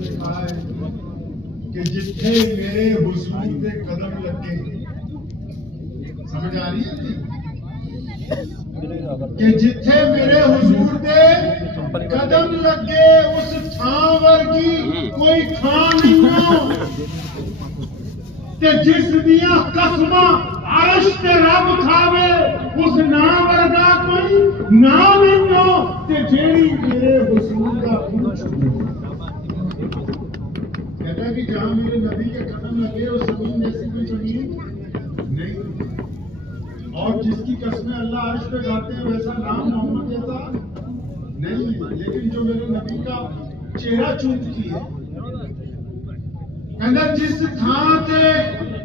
نے کہا ہے کہ جتنے میرے حضور دے قدم لگے، سمجھ آ رہی ہے کہ جتنے میرے حضور دے قدم لگے اس تھان ورگی کوئی تھان نہیں ہو، کہ جس دیا قسماں عرش تے رب کھاوے اس نام ورگا کوئی نام نہیں ہو، کہ جیڑی میرے حضور دا پوچھ کہتا ہے کہ جہاں میرے نبی کے قدم لگے اس زمین جیسی کوئی زمین نہیں، اور جس کی قسمیں اللہ عرش پہ گاتے ہیں ویسا نام محمد جیسا نہیں ہے، لیکن جو میرے نبی کا چہرہ چومتی ہے، کہتا جس تھان تے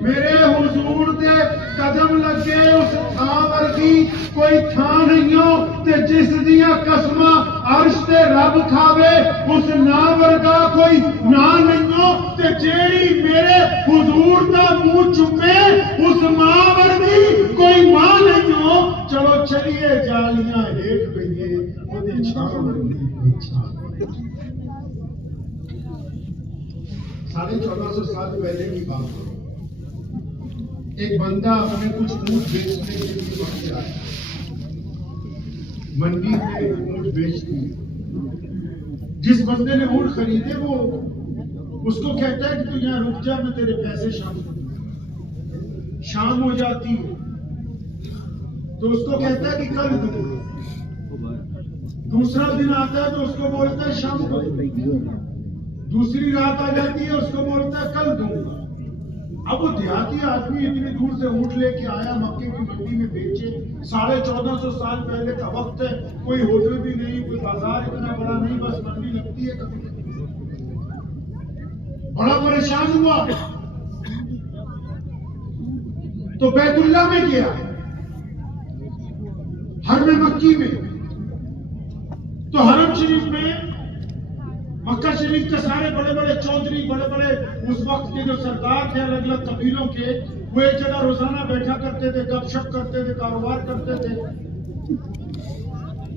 میرے حضور دے قدم لگے اس تھان ورگی کوئی تھان نہیں ہو، تے جس دیا قسماں عرش تے رب کھاوے اس نام ورگا کوئی نام نہیں ہو، تے جیڑی میرے حضور دا منہ چومے اس ماں ورگی کوئی ماں نہیں ہو۔ چلو چلیے جالیاں ہیٹ پئیے اودی چھاں ورگی کوئی چھاں۔ 1450 سال پہلے کی بات ہے، ایک بندہ اپنے کچھ اونٹ بیچنے کے لیے وقت آیا، منڈی میں اونٹ بیچتی، جس بندے نے اونٹ خریدے وہ اس کو کہتا ہے کہ تو یہاں رک جا، میں تیرے پیسے شام ہو جاتی ہے تو اس کو کہتا ہے کہ کل دوں، دوسرا دن آتا ہے تو اس کو بولتا ہے شام کو، دوسری رات آ جاتی ہے اس کو بولتا ہے کل دوں گا۔ اب وہ دیہاتی آدمی اتنی دور سے اونٹ لے کے آیا، مکے کی منڈی میں بیچے، 1450 سال پہلے کا وقت ہے، کوئی ہوٹل بھی نہیں، کوئی بازار اتنا بڑا نہیں، بس منڈی لگتی ہے کبھی کبھی۔ بڑا پریشان ہوا تو بیت اللہ میں گیا، حرم مکی میں، تو حرم شریف میں مکہ شریف کے سارے بڑے بڑے چودھری، بڑے بڑے اس وقت کے جو سردار تھے الگ الگ قبیلوں کے، وہ ایک جگہ روزانہ بیٹھا کرتے تھے، گپ شپ کرتے تھے، کاروبار کرتے تھے۔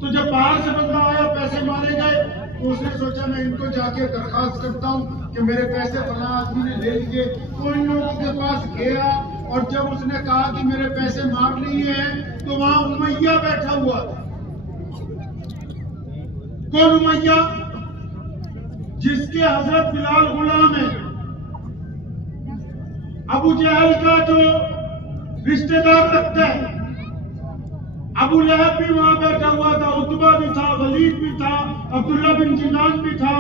تو جب باہر سے بندہ آیا، پیسے مارے گئے، تو اس نے سوچا میں ان کو جا کے درخواست کرتا ہوں کہ میرے پیسے فلاں آدمی نے لے لیے۔ تو ان لوگوں کے پاس گیا اور جب اس نے کہا کہ میرے پیسے مار لیے ہیں تو وہاں امیہ بیٹھا ہوا تھا۔ کون امیہ؟ جس کے حضرت بلال غلام ہے، ابو جہل کا جو رشتہ دار لگتا ہے، ابو لہب بھی وہاں بیٹھا ہوا تھا، عتبہ بھی تھا، ولید بھی تھا، عبداللہ بن جنان بھی تھا۔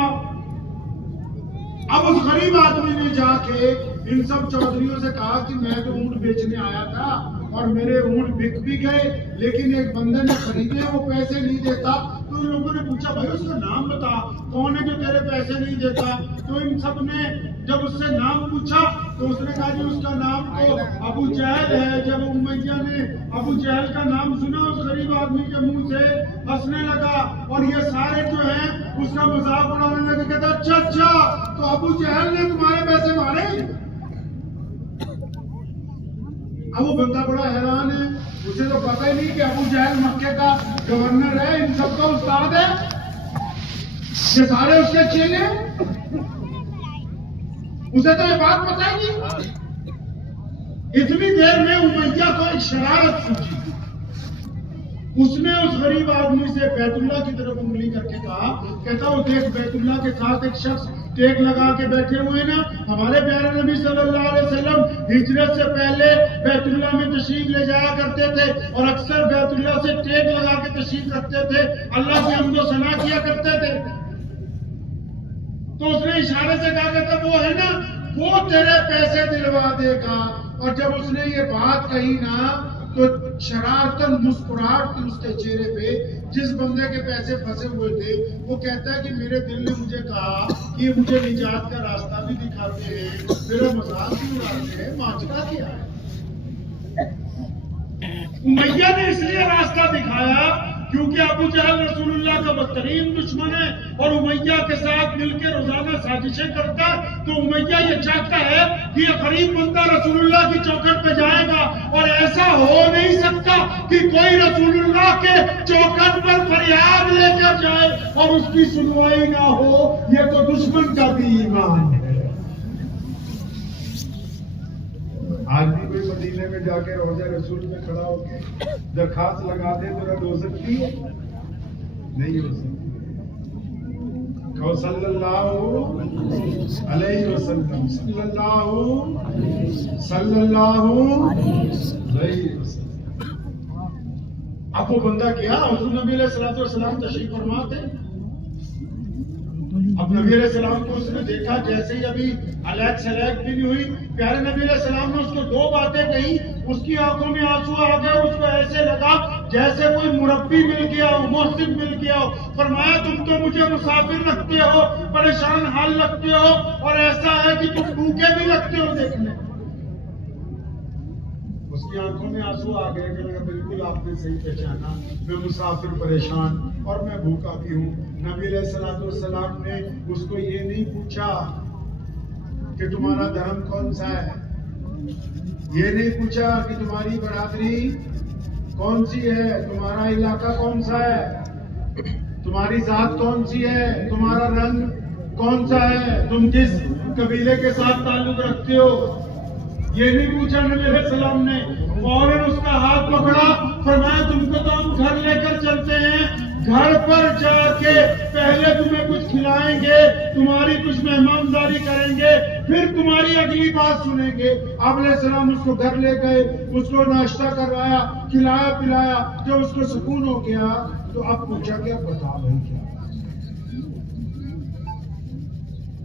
اب اس غریب آدمی نے جا کے ان سب چودھریوں سے کہا کہ میں تو اونٹ بیچنے آیا تھا اور میرے اونٹ بک بھی گئے، لیکن ایک بندے نے خریدے وہ پیسے نہیں دیتا۔ تو ان لوگوں نے پوچھا بھائی اس کا نام بتا، کون ہے جو تیرے پیسے نہیں دیتا؟ تو ان سب نے جب اس سے نام پوچھا تو اس نے کہا جی اس کا نام تو ابو جہل ہے۔ جب امیہ نے ابو جہل کا نام سنا اس غریب آدمی کے منہ سے ہنسنے لگا، اور یہ سارے جو ہیں اس کا مذاق اڑانے لگے، کہتا اچھا اچھا تو ابو جہل نے تمہارے پیسے مارے؟ اب وہ بندہ بڑا حیران ہے، اسے تو پتہ ہی نہیں کہ ابو جہل مکے کا گورنر ہے، ان سب کا استاد ہے، یہ سارے اس کے چیلے، اسے تو یہ بات پتہ ہی نہیں۔ اتنی دیر میں امیہ کو ایک شرارت سوچی، اس نے اس غریب آدمی سے بیت اللہ کی طرف انگلی کر کے کہا، کہتا وہ دیکھ بیت اللہ کے ساتھ ایک شخص ٹیک لگا کے بیٹھے ہوئے نا، ہمارے پیارے نبی صلی اللہ علیہ وسلم ہجرت سے پہلے بیت اللہ میں تشریف لے جایا کرتے تھے اور اکثر بیت اللہ سے ٹیک لگا کے تشریف رکھتے تھے، اللہ کی حمد و ثنا کیا کرتے تھے۔ تو اس نے اشارے سے کہا کہتا وہ ہے نا، وہ تیرے پیسے دلوا دے گا۔ اور جب اس نے یہ بات کہی نا تو شرارتاً مسکراہٹ تھی اس کے چہرے پہ۔ جس بندے کے پیسے پھنسے ہوئے تھے وہ کہتا ہے کہ میرے دل نے مجھے کہا کہ یہ مجھے نجات کا راستہ بھی دکھاتے ہیں، میرا مذاق بھی اڑاتے ہیں، ماجرا کیا ہے؟ امیہ نے اس لیے راستہ دکھایا کیونکہ ابو جہل رسول اللہ کا بدترین دشمن ہے اور امیہ کے ساتھ مل کے روزانہ سازشیں کرتا ہے، تو امیہ یہ چاہتا ہے کہ یہ غریب بندہ رسول اللہ کی چوکھٹ پہ جائے گا، اور ایسا ہو نہیں سکتا کہ کوئی رسول اللہ کے چوکھٹ پر فریاد لے کر جائے اور اس کی سنوائی نہ ہو، یہ تو دشمن کا بھی ایمان ہے۔ آج بھی کوئی مدینے میں جا کے روضہ رسول میں کھڑا ہو کے درخواست لگا دے تو رد ہو سکتی ہے؟ نہیں ہو سکتی۔ کہو صلی اللہ علیہ وسلم، صلی اللہ علیہ وسلم۔ اب وہ بندہ کیا؟ حضور نبی علیہ السلام تشریف فرما تھے۔ اب نبی علیہ السلام کو اس نے دیکھا، جیسے ہی ابھی علیحد سلیق بھی نہیں ہوئی، پیارے نبی علیہ السلام نے اس کو دو باتیں کہی، اس کی آنکھوں میں آنسو آ گئے، اس کو ایسے لگا جیسے کوئی مربی مل گیا ہو، محسن مل گیا ہو۔ فرمایا تم تو مجھے مسافر لگتے ہو، پریشان حال لگتے ہو، اور ایسا ہے کہ تم بھوکے بھی لگتے ہو دیکھنے۔ اس کی آنکھوں میں آنسو آ گئے کہ بالکل آپ نے صحیح پہچانا، میں مسافر پریشان اور میں بھوکا بھی ہوں۔ نبی علیہ السلام نے اس کو یہ نہیں پوچھا کہ تمہارا دھرم کون سا ہے، یہ نہیں پوچھا کہ تمہاری برادری کون سی ہے، تمہارا علاقہ کون سا ہے، تمہاری ذات کون سی ہے، تمہارا رنگ کون سا ہے، تم کس قبیلے کے ساتھ تعلق رکھتے ہو، یہ نہیں پوچھا نبی علیہ السلام نے۔ فوراً اس کا ہاتھ پکڑا، فرمایا تم کو تو ہم گھر لے کر چلتے ہیں، گھر پر جا کے پہلے تمہیں کچھ کھلائیں گے، تمہاری کچھ مہمانداری کریں گے، پھر تمہاری اگلی بات سنیں گے۔ آپ علیہ السلام اس کو گھر لے گئے، اس کو ناشتہ کروایا، کھلایا پلایا۔ جب اس کو سکون ہو گیا تو اب پوچھا کہ اب بتا بھائی کیا۔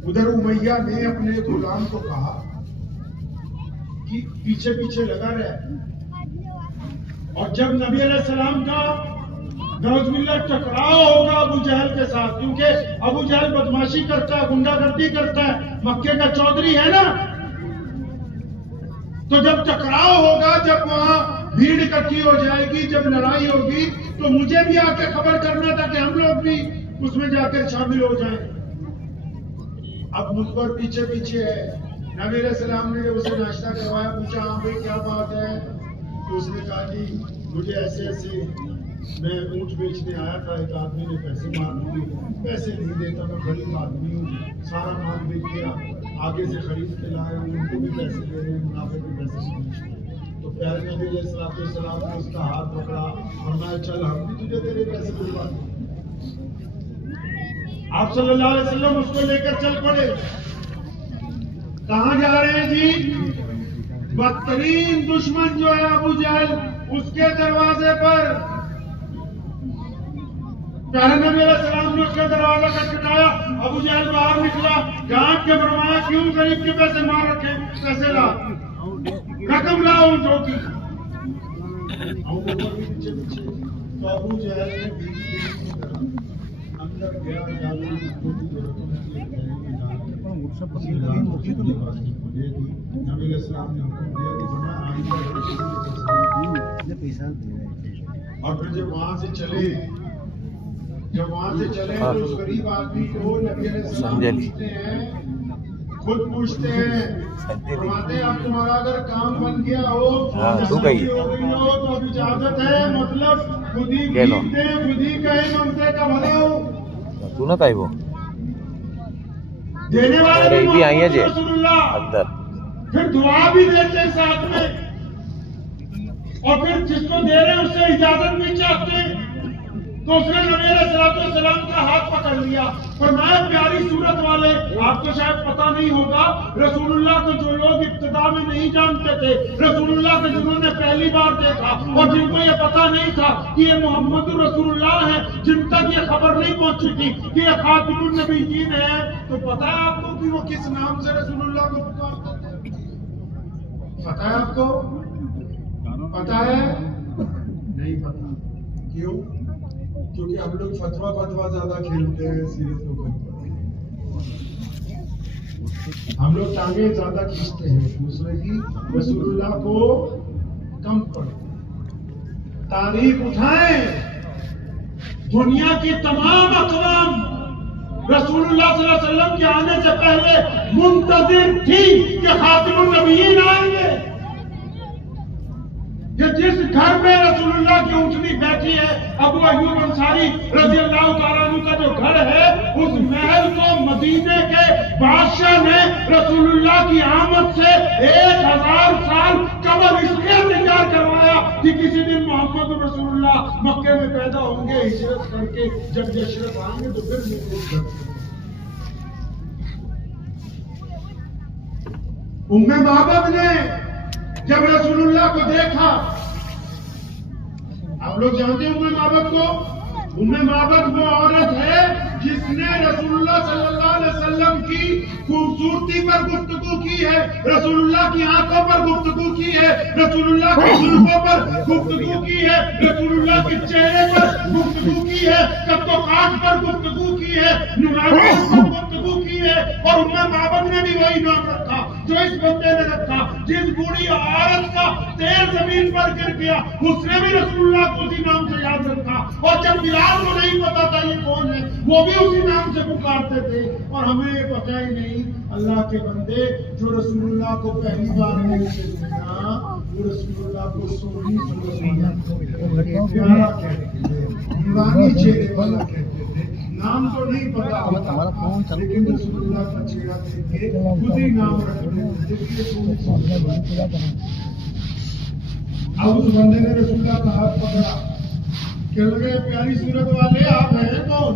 ادھر امیہ نے اپنے غلام کو کہا کہ پیچھے پیچھے لگا رہے، اور جب نبی علیہ السلام کا نعوذ باللہ ٹکراؤ ہوگا ابو جہل کے ساتھ، کیونکہ ابو جہل بدماشی کرتا ہے، گنڈا گردی کرتا ہے، مکے کا چودھری ہے نا، تو جب ٹکراؤ ہوگا، جب وہاں بھیڑ اکٹھی ہو جائے گی، جب لڑائی ہوگی، تو مجھے بھی آ کے خبر کرنا تھا کہ ہم لوگ بھی اس میں جا کر شامل ہو جائیں۔ اب مجھ پر پیچھے پیچھے ہے۔ نبی علیہ السلام نے اسے ناشتہ کروایا، پوچھا ہاں بھائی کیا بات ہے، تو اس نے کہا جی مجھے ایسے ایسے میں اونٹ بیچنے آیا تھا، ایک آدمی نے پیسے مار دیے، پیسے نہیں دیتا، میں غریب آدمی ہوں، سارا مال بیچ گیا، آگے سے خرید کے لائے ہوں، ان کو بھی پیسے دے رہے ہیں، منافع کے پیسے نہیں۔ تو پیارے نبی علیہ السلام نے اس کا ہاتھ پکڑا اور میں چل ہم بھی تجھے تیرے پیسے دلوا دیں۔ آپ صلی اللہ علیہ وسلم اس کو لے کر چل پڑے۔ کہاں جا رہے ہیں جی؟ بدترین دشمن جو ہے ابو جہل، اس کے دروازے پر۔ پیارے نبی علیہ السلام نے اس کا دروازہ کھٹکھٹایا، ابو جہل باہر نکلا، ڈانٹ کے فرمایا کیوں غریب کے پیسے مار رکھے، پیسے لا، رقم لاؤ اونٹوں کی۔ تو ابو جہل نے اندر گیا، نبی علیہ السلام نے حکم دیا کہ اور پھر جب وہاں سے چلے تو اس غریب آدمی کو نبی علیہ السلام پوچھتے ہیں، خود پوچھتے ہیں، فرماتے ہیں اب تمہارا اگر کام بن گیا ہو، تسلی ہو گئی ہو تو اب اجازت ہے، مطلب خود ہی بھیجتے ہیں، خود ہی کہیں منتے کا بھلا ہو۔ سنت آئی وہ دینے والے بھی محمد جی رسول اللہ، اندر پھر دعا بھی دیتے ہیں ساتھ میں، اور پھر جس کو دے رہے ہیں اس سے اجازت بھی چاہتے ہیں۔ تو اس نے نبی علیہ السلام کا ہاتھ پکڑ لیا، فرمایا پیاری صورت والے، آپ کو شاید پتہ نہیں ہوگا، رسول اللہ کو جو لوگ ابتدا میں نہیں جانتے تھے، رسول اللہ کو جنہوں نے پہلی بار دیکھا اور جن کو یہ پتہ نہیں تھا کہ یہ محمد رسول اللہ ہے، جن تک یہ خبر نہیں پہنچی تھی کہ یہ خاتم النبیین ہے، تو پتہ ہے آپ کو کہ وہ کس نام سے رسول اللہ کو پکارتے تھے؟ پتہ ہے آپ کو؟ پتہ ہے؟ نہیں پتہ۔ کیوں؟ کیونکہ ہم لوگ فتوا زیادہ کھیلتے ہیں، سیرت کو کم پڑھتے ہیں، ہم لوگ ٹانگیں زیادہ کھینچتے ہیں دوسرے کی، رسول اللہ کو کم پڑھتے ہیں۔ تاریخ اٹھائیں، دنیا کی تمام اقوام رسول اللہ صلی اللہ علیہ وسلم کے آنے سے پہلے منتظر تھی کہ خاتم النبیین آئیں گے، کہ جس گھر میں رسول اللہ کی اونٹنی بیٹھی ہے، ابو ایوب انصاری رضی اللہ تعالیٰ عنہ کا جو گھر ہے، اس محل کو مدینے کے بادشاہ نے رسول اللہ کی آمد سے 1000 سال قبل اس لیے تیار کروایا کہ کسی دن محمد رسول اللہ مکے میں پیدا ہوں گے، ہجرت کر کے جب یشرف آئیں گے تو پھر یہ ام معبد نے جب رسول اللہ کو دیکھا، آپ لوگ جانتے ہیں ام معبد کو؟ ام معبد وہ عورت ہے جس نے رسول اللہ صلی اللہ علیہ وسلم کی خوبصورتی پر گفتگو کی ہے، رسول اللہ کی آنکھوں پر گفتگو کی ہے، رسول اللہ کی زلفوں پر گفتگو کی ہے، رسول اللہ کے چہرے پر گفتگو کی ہے، قد و قامت پر گفتگو کی ہے، نمازوں پر گفتگو کی ہے، اور ام معبد نے بھی وہی نام رکھا جو اس بندے نے رکھا۔ جس بوڑھی عورت کا تیر زمین پر گر گیا، اس نے بھی رسول اللہ کو اسی نام سے یاد رکھا، اور جب بلال کو نہیں پتا تھا یہ کون ہے، وہ بھی اسی نام سے پکارتے تھے۔ اور ہمیں یہ پتہ ہی نہیں، اللہ کے بندے جو رسول اللہ کو پہلی بار ملے سنا، وہ رسول اللہ کو سونی پیارا کہتے تھے، نورانی چہرے والا کہتے تھے، نام تو نہیں پتا ہوتا، لیکن رسول اللہ کا چہرہ دیکھ کے خود ہی نام رکھتے تھے۔ اب اس بندے نے رسول اللہ کا ہاتھ پکڑا، کہنے لگے پیاری صورت والے آپ ہیں کون؟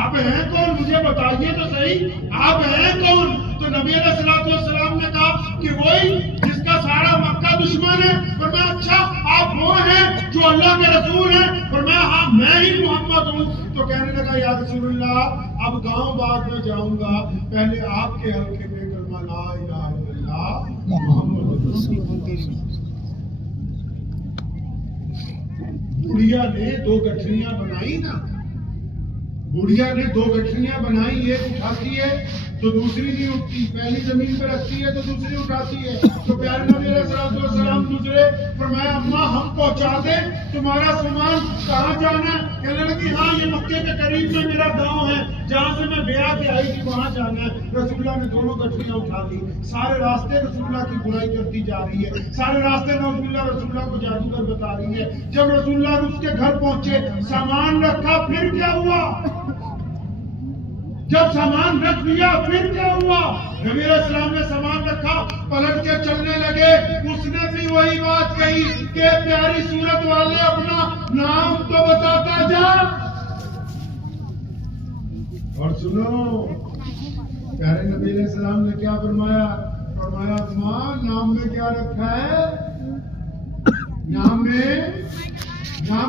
آپ ہیں کون؟ مجھے بتائیے تو صحیح، آپ ہیں کون؟ تو نبی علیہ الصلوۃ والسلام نے کہا کہ وہی جس کا سارا مکہ دشمن ہے۔ فرمایا اچھا آپ وہ ہیں جو اللہ کے رسول ہیں؟ فرمایا ہاں میں ہی محمد ہوں۔ تو کہنے لگا یا رسول اللہ اب گاؤں بعد میں جاؤں گا، پہلے آپ کے حلقے میں کلمہ لا الہ الا اللہ محمد رسول اللہ۔ بڑھیا نے 2 گٹھلیاں بنائی نا، بڑھیا نے 2 گٹھلیاں بنائی، ایک اٹھاتی ہے تو دوسری نہیں اٹھتی، پہلی زمین پہ رکھتی ہے تو دوسری اٹھاتی ہے۔ تو پیارے نبی علیہ الصلوۃ والسلام دوسرے فرمایا اماں ہم پہنچا دیں، تمہارا سامان کہاں جانا ہے؟ کہنے لگی ہاں یہ مکے کے قریب میں میرا گاؤں ہے جہاں سے میں بیعت کے آئی تھی وہاں جانا ہے۔ رسول اللہ نے دونوں گٹھلیاں اٹھا لی، سارے راستے رسول اللہ کی برائی کرتی جا رہی ہے، سارے راستے رسول اللہ کو جادوگر بتا رہی ہے۔ جب رسول اللہ اس کے گھر پہنچے، سامان رکھا، پھر کیا ہوا؟ جب سامان رکھ لیا پھر کیا ہوا؟ نبی علیہ السلام نے سامان رکھا، پلٹ کے چلنے لگے، اس نے بھی وہی بات کہی کہ پیاری صورت والے اپنا نام تو بتاتا جا۔ اور سنو پیارے نبی علیہ السلام نے کیا فرمایا؟ فرمایا ماں نام میں کیا رکھا ہے؟ نام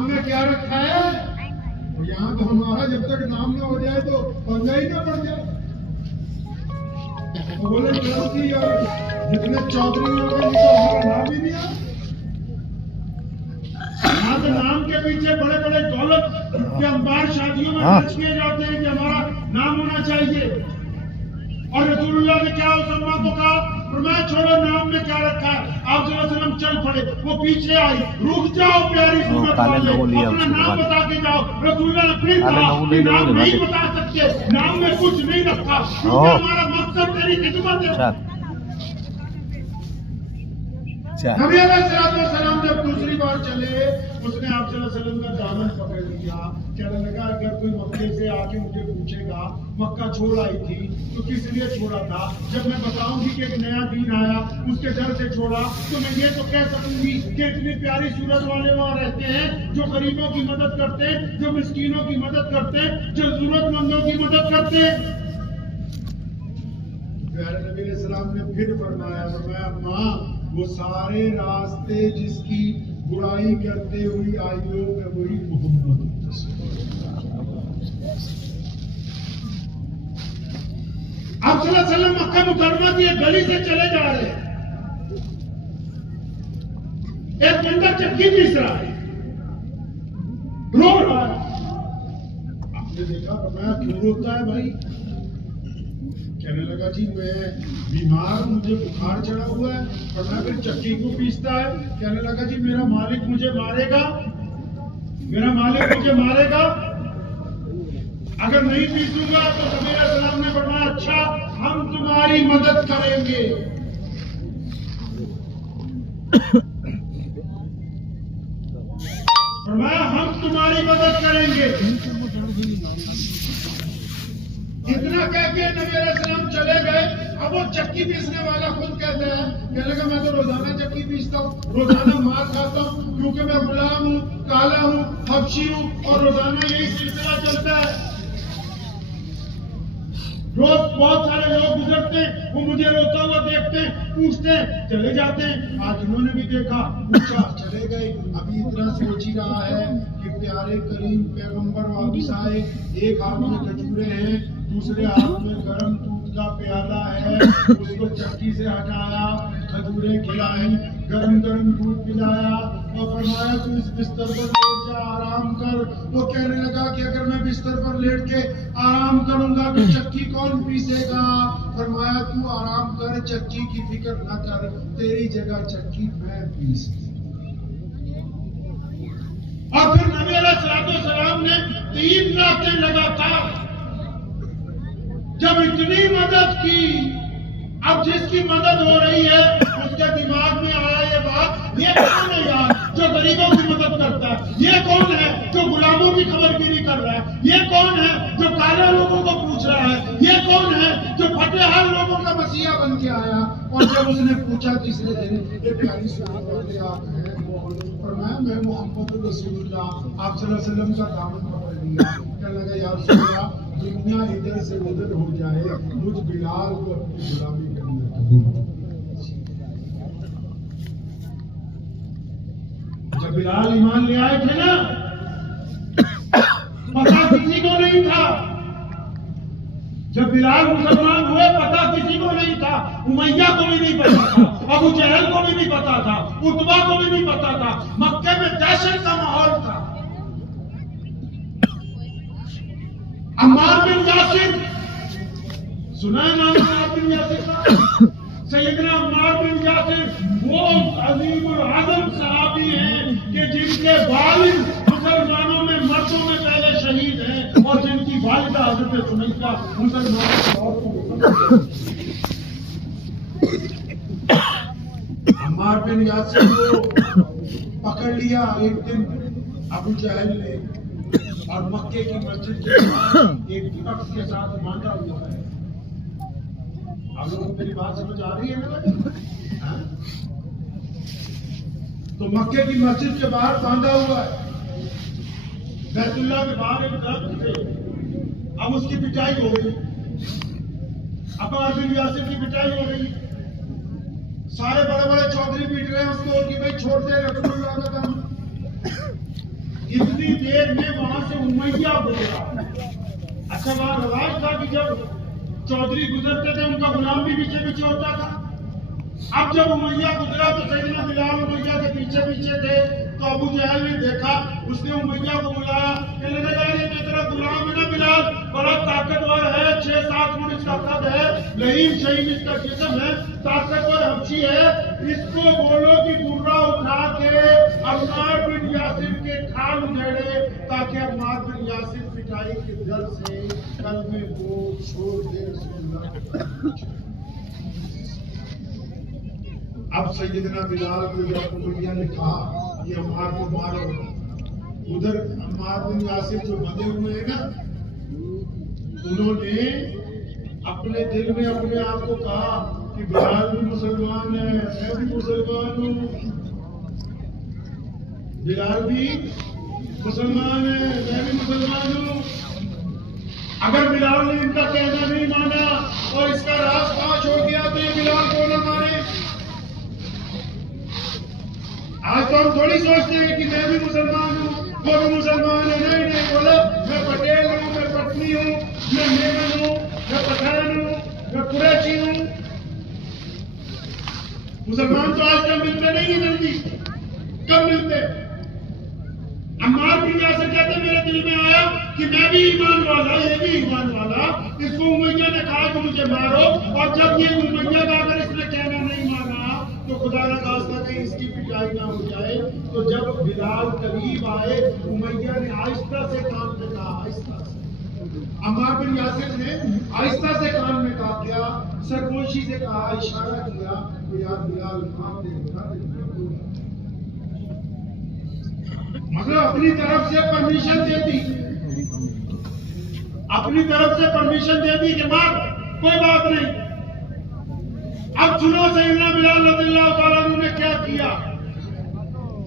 میں کیا رکھا ہے؟ یہاں تو ہمارا جب تک نام نہ ہو جائے تو پنجا ہی نہ پڑ جائے۔ بولے لڑکی اور جتنے چودھری لوگ ہیں تو ہمارا نام ہی نہیں ہے۔ یہاں تو نام کے پیچھے بڑے بڑے دولت کے انبار شادیوں میں خرچ کیے جاتے ہیں کہ ہمارا نام ہونا چاہیے۔ اور رسول اللہ نے کیا اس اماں کو کہا؟ فرمایا چھوڑو نام میں کیا رکھا ہے۔ آپ صلی اللہ علیہ وسلم چل پڑے، وہ پیچھے آئی، رک جاؤ پیاری صورت والے، اپنا نام بتا کے جاؤ۔ رسول اللہ نے پھر کہا کہ نام نہیں بتا سکتے، نام میں کچھ نہیں رکھا، کیونکہ ہمارا مقصد تیری خدمت ہے۔ نبی علیہ السلام جب دوسری بار چلے، اس نے آپ صلی اللہ علیہ وسلم کا دامن پکڑ لیا، کہنے لگا اگر کوئی مکے سے آ کے مجھے پوچھے گا مکہ چھوڑ آئی تھی تو کس لیے چھوڑا تھا، جب میں بتاؤں گی کہ ایک نیا دین آیا اس کے ڈر سے چھوڑا، تو میں یہ تو کہہ سکوں گی کہ اتنی پیاری صورت والے وہاں رہتے ہیں جو غریبوں کی مدد کرتے ہیں، جو مسکینوں کی مدد کرتے ہیں، جو ضرورت مندوں کی مدد کرتے ہیں۔ پیارے نبی علیہ السلام نے پھر فرمایا ماں وہ سارے راستے جس کی برائی کرتے ہوئی آئی ہو کہ وہی محمد۔ آپ صلی اللہ علیہ وسلم مکہ مکرمہ کی ایک گلی سے چلے جا رہے ہیں، ایک بندہ چکی پیس رہا ہے، رو رہا ہے۔ آپ نے دیکھا فرمایا کیوں روتا ہے بھائی؟ کہنے لگا جی میں بیمار ہوں، مجھے بخار چڑھا ہوا ہے۔ فرمایا پھر چکی کو پیستا ہے؟ کہنے لگا جی میرا مالک مجھے مارے گا۔ میرا مالک مجھے مارے گا اگر نہیں پیسوں گا تو نبی علیہ السلام نے فرمایا اچھا ہم تمہاری مدد کریں گے. فرمایا ہم تمہاری مدد کریں گے. اتنا کہہ کے نبی علیہ السلام چلے گئے. اب وہ چکی پیسنے والا خود کہتا ہے کہنے لگا میں تو روزانہ چکی پیستا ہوں, روزانہ مار کھاتا ہوں کیونکہ میں غلام ہوں, کالا ہوں, حبشی ہوں اور روزانہ یہی سلسلہ چلتا ہے. روز بہت سارے لوگ گزرتے ہیں, وہ مجھے روتا ہوا دیکھتے ہیں, پوچھتے ہیں, چلے جاتے ہیں. آج انہوں نے بھی دیکھا, پوچھا, چلے گئے. ابھی اتنا سوچ ہی رہا ہے کہ پیارے کریم پیغمبر واپس آئے. ایک ہاتھ میں کھجورے ہیں, دوسرے ہاتھ میں گرم دودھ کا پیالہ ہے. اس کو چکی سے ہٹایا, کھجورے کھلائیں, گرم گرم دودھ پلایا اور فرمایا تو اس بستر پر لیٹ جا, آرام کر. وہ کہنے لگا کہ اگر میں بستر پر لیٹ کے آرام کروں گا تو چکی کون پیسے گا؟ فرمایا تو آرام کر, چکی کی فکر نہ کر, تیری جگہ چکی میں پیس. اور پھر نبی علیہ السلام نے 3 راتیں لگاتار جب اتنی مدد کی, اب جس کی مدد ہو رہی ہے اس کے دماغ میں آیا یہ بات, یہ کون ہے یار جو غریبوں کی مدد کرتا ہے؟ یہ کون ہے جو غلاموں کی خبر گیری کر رہا ہے؟ یہ کون ہے جو کالے لوگوں کو پوچھ رہا ہے؟ یہ کون ہے جو پھٹے حال لوگوں کا مسیحا بن کے آیا؟ اور جب اس نے پوچھا تیسرے دن یہ پیاری سنت والے آپ ہیں, فرمایا میں محمد رسول اللہ آپ صلی اللہ علیہ وسلم کا دامن پکڑ لیا. کہنے لگا یا رسول اللہ دنیا ادھر سے ادھر ہو جائے, مجھ بلال کو اپنی غلامی کرنا. جب بلال ایمان لے آئے تھے نا, پتا کسی کو نہیں تھا. جب بلال مسلمان ہوئے پتا کسی کو نہیں تھا. امیہ کو بھی نہیں پتا تھا, ابو جہل کو بھی نہیں پتا تھا, عتبہ کو بھی نہیں پتا تھا. مکے میں دہشت کا ماحول تھا. عمار بن یاسر, سنا ہے نام عمار بن یاسر کا؟ سیدنا عمار بن یاسر وہ عظیم العظم صحابی ہیں کہ جن کے والد مسلمانوں میں مردوں میں پہلے شہید ہیں اور جن کی والدہ حضرت سمیہ مسلمانوں عمار بن یاسر کو پکڑ لیا ایک دن ابو جہل نے, اور مکے کی مسجد کے ساتھ ایک تخت کے ساتھ باندھا ہوا ہے. آپ لوگوں کو میری بات سمجھ آ رہی ہے نا؟ تو مکے کی مسجد کے باہر باندھا ہوا ہے, بیت اللہ کے باہر ایک درخت سے. اب اس کی پٹائی ہو گئی, عمار بن یاسر کی پٹائی ہو گئی. سارے بڑے بڑے چودھری پیٹ رہے ہیں اس کو کہ بھائی چھوڑ دے رسول اللہ کا دم. اتنی دیر میں وہاں سے امیہ گزرا. اچھا وہاں رواج تھا کہ جب چودھری گزرتے تھے ان کا غلام بھی پیچھے پیچھے ہوتا تھا. اب جب امیہ گزرا تو سیدنا بلال امیہ کے پیچھے پیچھے تھے. تو ابو جہل نے دیکھا, اس نے امیہ کو بلایا, کہنے لگا یہ تیرا غلام ہے نا بلال, بڑا طاقتور ہے, 6-7 فٹ اس کا قد ہے, لئیم شہیم اس کا جسم ہے, طاقتور حبشی ہے. اس کو بولو کہ گرا اٹھا کے عمار بن یاسر کے کھال اجھیڑے تاکہ عمار بن یاسر پٹائی کے ڈر سے کلمے کو چھوڑ دے. رسول اللہ اب سیدنا بلال کو جب امیہ نے کہا یہ عمار کو مارو, ادھر عمار بن یاسر جو بندے ہوئے ہیں نا, انہوں نے اپنے دل میں اپنے آپ کو کہا کہ بلال بھی مسلمان ہے, میں بھی مسلمان ہوں, بلال بھی مسلمان ہے, میں بھی مسلمان ہوں. اگر بلال نے ان کا کہنا نہیں مانا اور اس کا راز کہاں چھوڑ دیا تو یہ بلال کو نہ مانے. آج تو ہم تھوڑی سوچتے ہیں کہ میں بھی مسلمان ہوں, وہ بھی مسلمان ہے. نہیں نہیں, بولو میں پٹیل ہوں, میں پٹنی ہوں, میں میمن ہوں, میں پٹھان ہوں, میں قریشی ہوں. مسلمان تو آج کل ملتے نہیں, جلدی کب ملتے. عمار بن یاسر کہتے میرے دل میں آیا کہ میں بھی ایمان والا, یہ بھی ایمان والا. اس کو امیہ نے کہا کہ مجھے مارو, اور جب یہ امیہ کا اگر اس نے کہنا نہیں مانا تو خدا نہ خواستہ کہیں اس کی پٹائی نہ ہو جائے. تو جب بلال قریب آئے امیہ نے آہستہ سے کان میں کہا، آہستہ سے، عمار بن یاسر نے آہستہ سے کان میں کہا، کیا سرگوشی سے کہا، اشارہ کیا کہ یار بلال آپ نے بتا دیا، مگر اپنی طرف سے پرمیشن دے دی، اپنی طرف سے پرمیشن دے دی کہ مار کوئی بات نہیں۔ اب سنو سیدنا بلال رضی اللہ تعالیٰ عنہ نے کیا کیا۔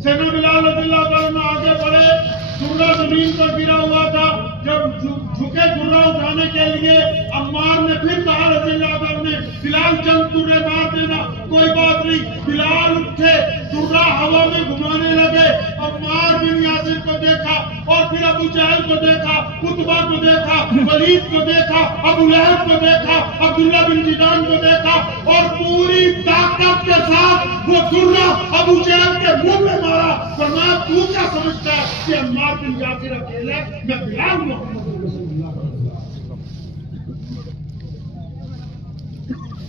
سیدنا بلال رضی اللہ تعالیٰ عنہ آگے بڑھے، درہ زمین پر گرا ہوا تھا، جب جھکے درہ اٹھانے کے لیے عمار نے پھر کہا رضی اللہ تعالیٰ نے، بلال چند درے مار دینا، کوئی بات نہیں۔ بلال اٹھے، درہ ہوا میں گھمانے لگے، عمار بن یاسر کو دیکھا اور پھر ابو جہل کو دیکھا، عتبہ کو دیکھا، ولید کو دیکھا، ابو لہب کو دیکھا، عبداللہ بن جدعان کو دیکھا، اور پوری طاقت کے ساتھ وہ درہ ابو جہل کے منہ میں مارا۔ فرمایا تو کیا سمجھتا ہے کہ عمار بن یاسر اکیلا ہے؟ میں بلال محمد رسول اللہ۔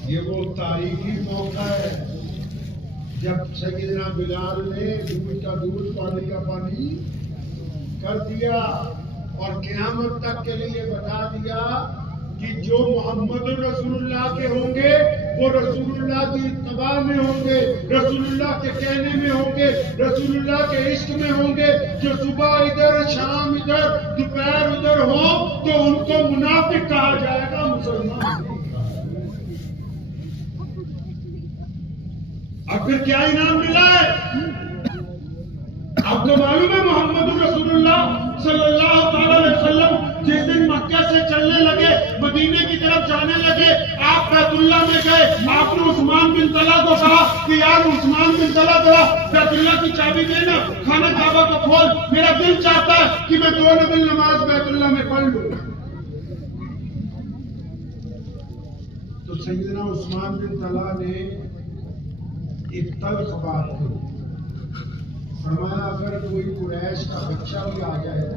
یہ وہ تاریخی موقع ہے جب سیدنا بلال نے دودھ کا دودھ پانی کا پانی کر دیا اور قیامت تک کے لیے بتا دیا کہ جو محمد رسول اللہ کے ہوں گے وہ رسول اللہ کی اتباع میں ہوں گے، رسول اللہ کے کہنے میں ہوں گے، رسول اللہ کے عشق میں ہوں گے۔ جو صبح ادھر، شام ادھر، دوپہر ادھر ہو تو ان کو منافق کہا جائے گا، مسلمان۔ اب پھر کیا انعام ملا ہے؟ اب تو معلوم ہے محمد رسول اللہ صلی اللہ تعالی علیہ وسلم جس دن مکہ سے چلنے لگے، مدینے کی طرف جانے لگے، آپ بیت اللہ میں گئے، آپ نے عثمان بن طلحہ کو کہا کہ یار عثمان بن طلحہ ذرا بیت اللہ کی چابی دینا، خانہ کعبہ کو کھول، میرا دل چاہتا ہے کہ میں 2 نفل نماز بیت اللہ میں پڑھ لوں۔ تو سیدنا عثمان بن طلحہ نے ایک تلخ بات کی، فرمایا اگر کوئی قریش کا بچہ بھی آ جائے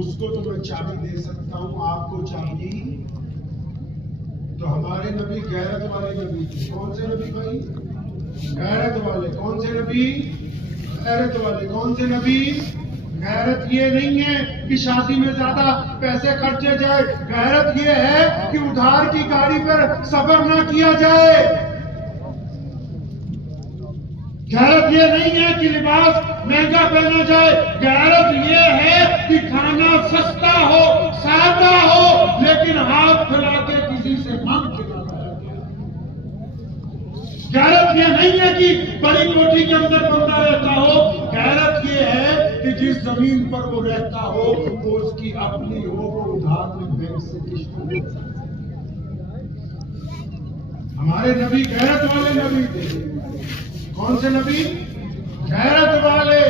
اس کو تو میں چابی دے سکتا ہوں، آپ کو چابی۔ تو ہمارے نبی غیرت والے نبی تھے۔ کون سے نبی بھائی؟ غیرت والے۔ کون سے نبی؟ غیرت والے۔ کون سے نبی؟ غیرت یہ نہیں ہے کہ شادی میں زیادہ پیسے خرچے جائے، غیرت یہ ہے کہ ادھار کی گاڑی پر صبر نہ کیا جائے۔ غیرت یہ نہیں ہے کہ لباس مہنگا پہنا جائے، غیرت یہ ہے کہ کھانا سستا ہو، سادہ ہو، لیکن ہاتھ پھیلا کے کسی سے مانگ کے نہ کھایا جائے۔ غیرت یہ نہیں ہے کہ بڑی کوٹھی کے اندر بندہ رہتا ہو، غیرت یہ ہے کہ جس زمین پر وہ رہتا ہو وہ اس کی اپنی ہو، وہ ادھار میں بینک سے قسط ہو۔ ہمارے نبی غیرت والے نبی تھے۔ کون سے نبی؟ غیرت والے۔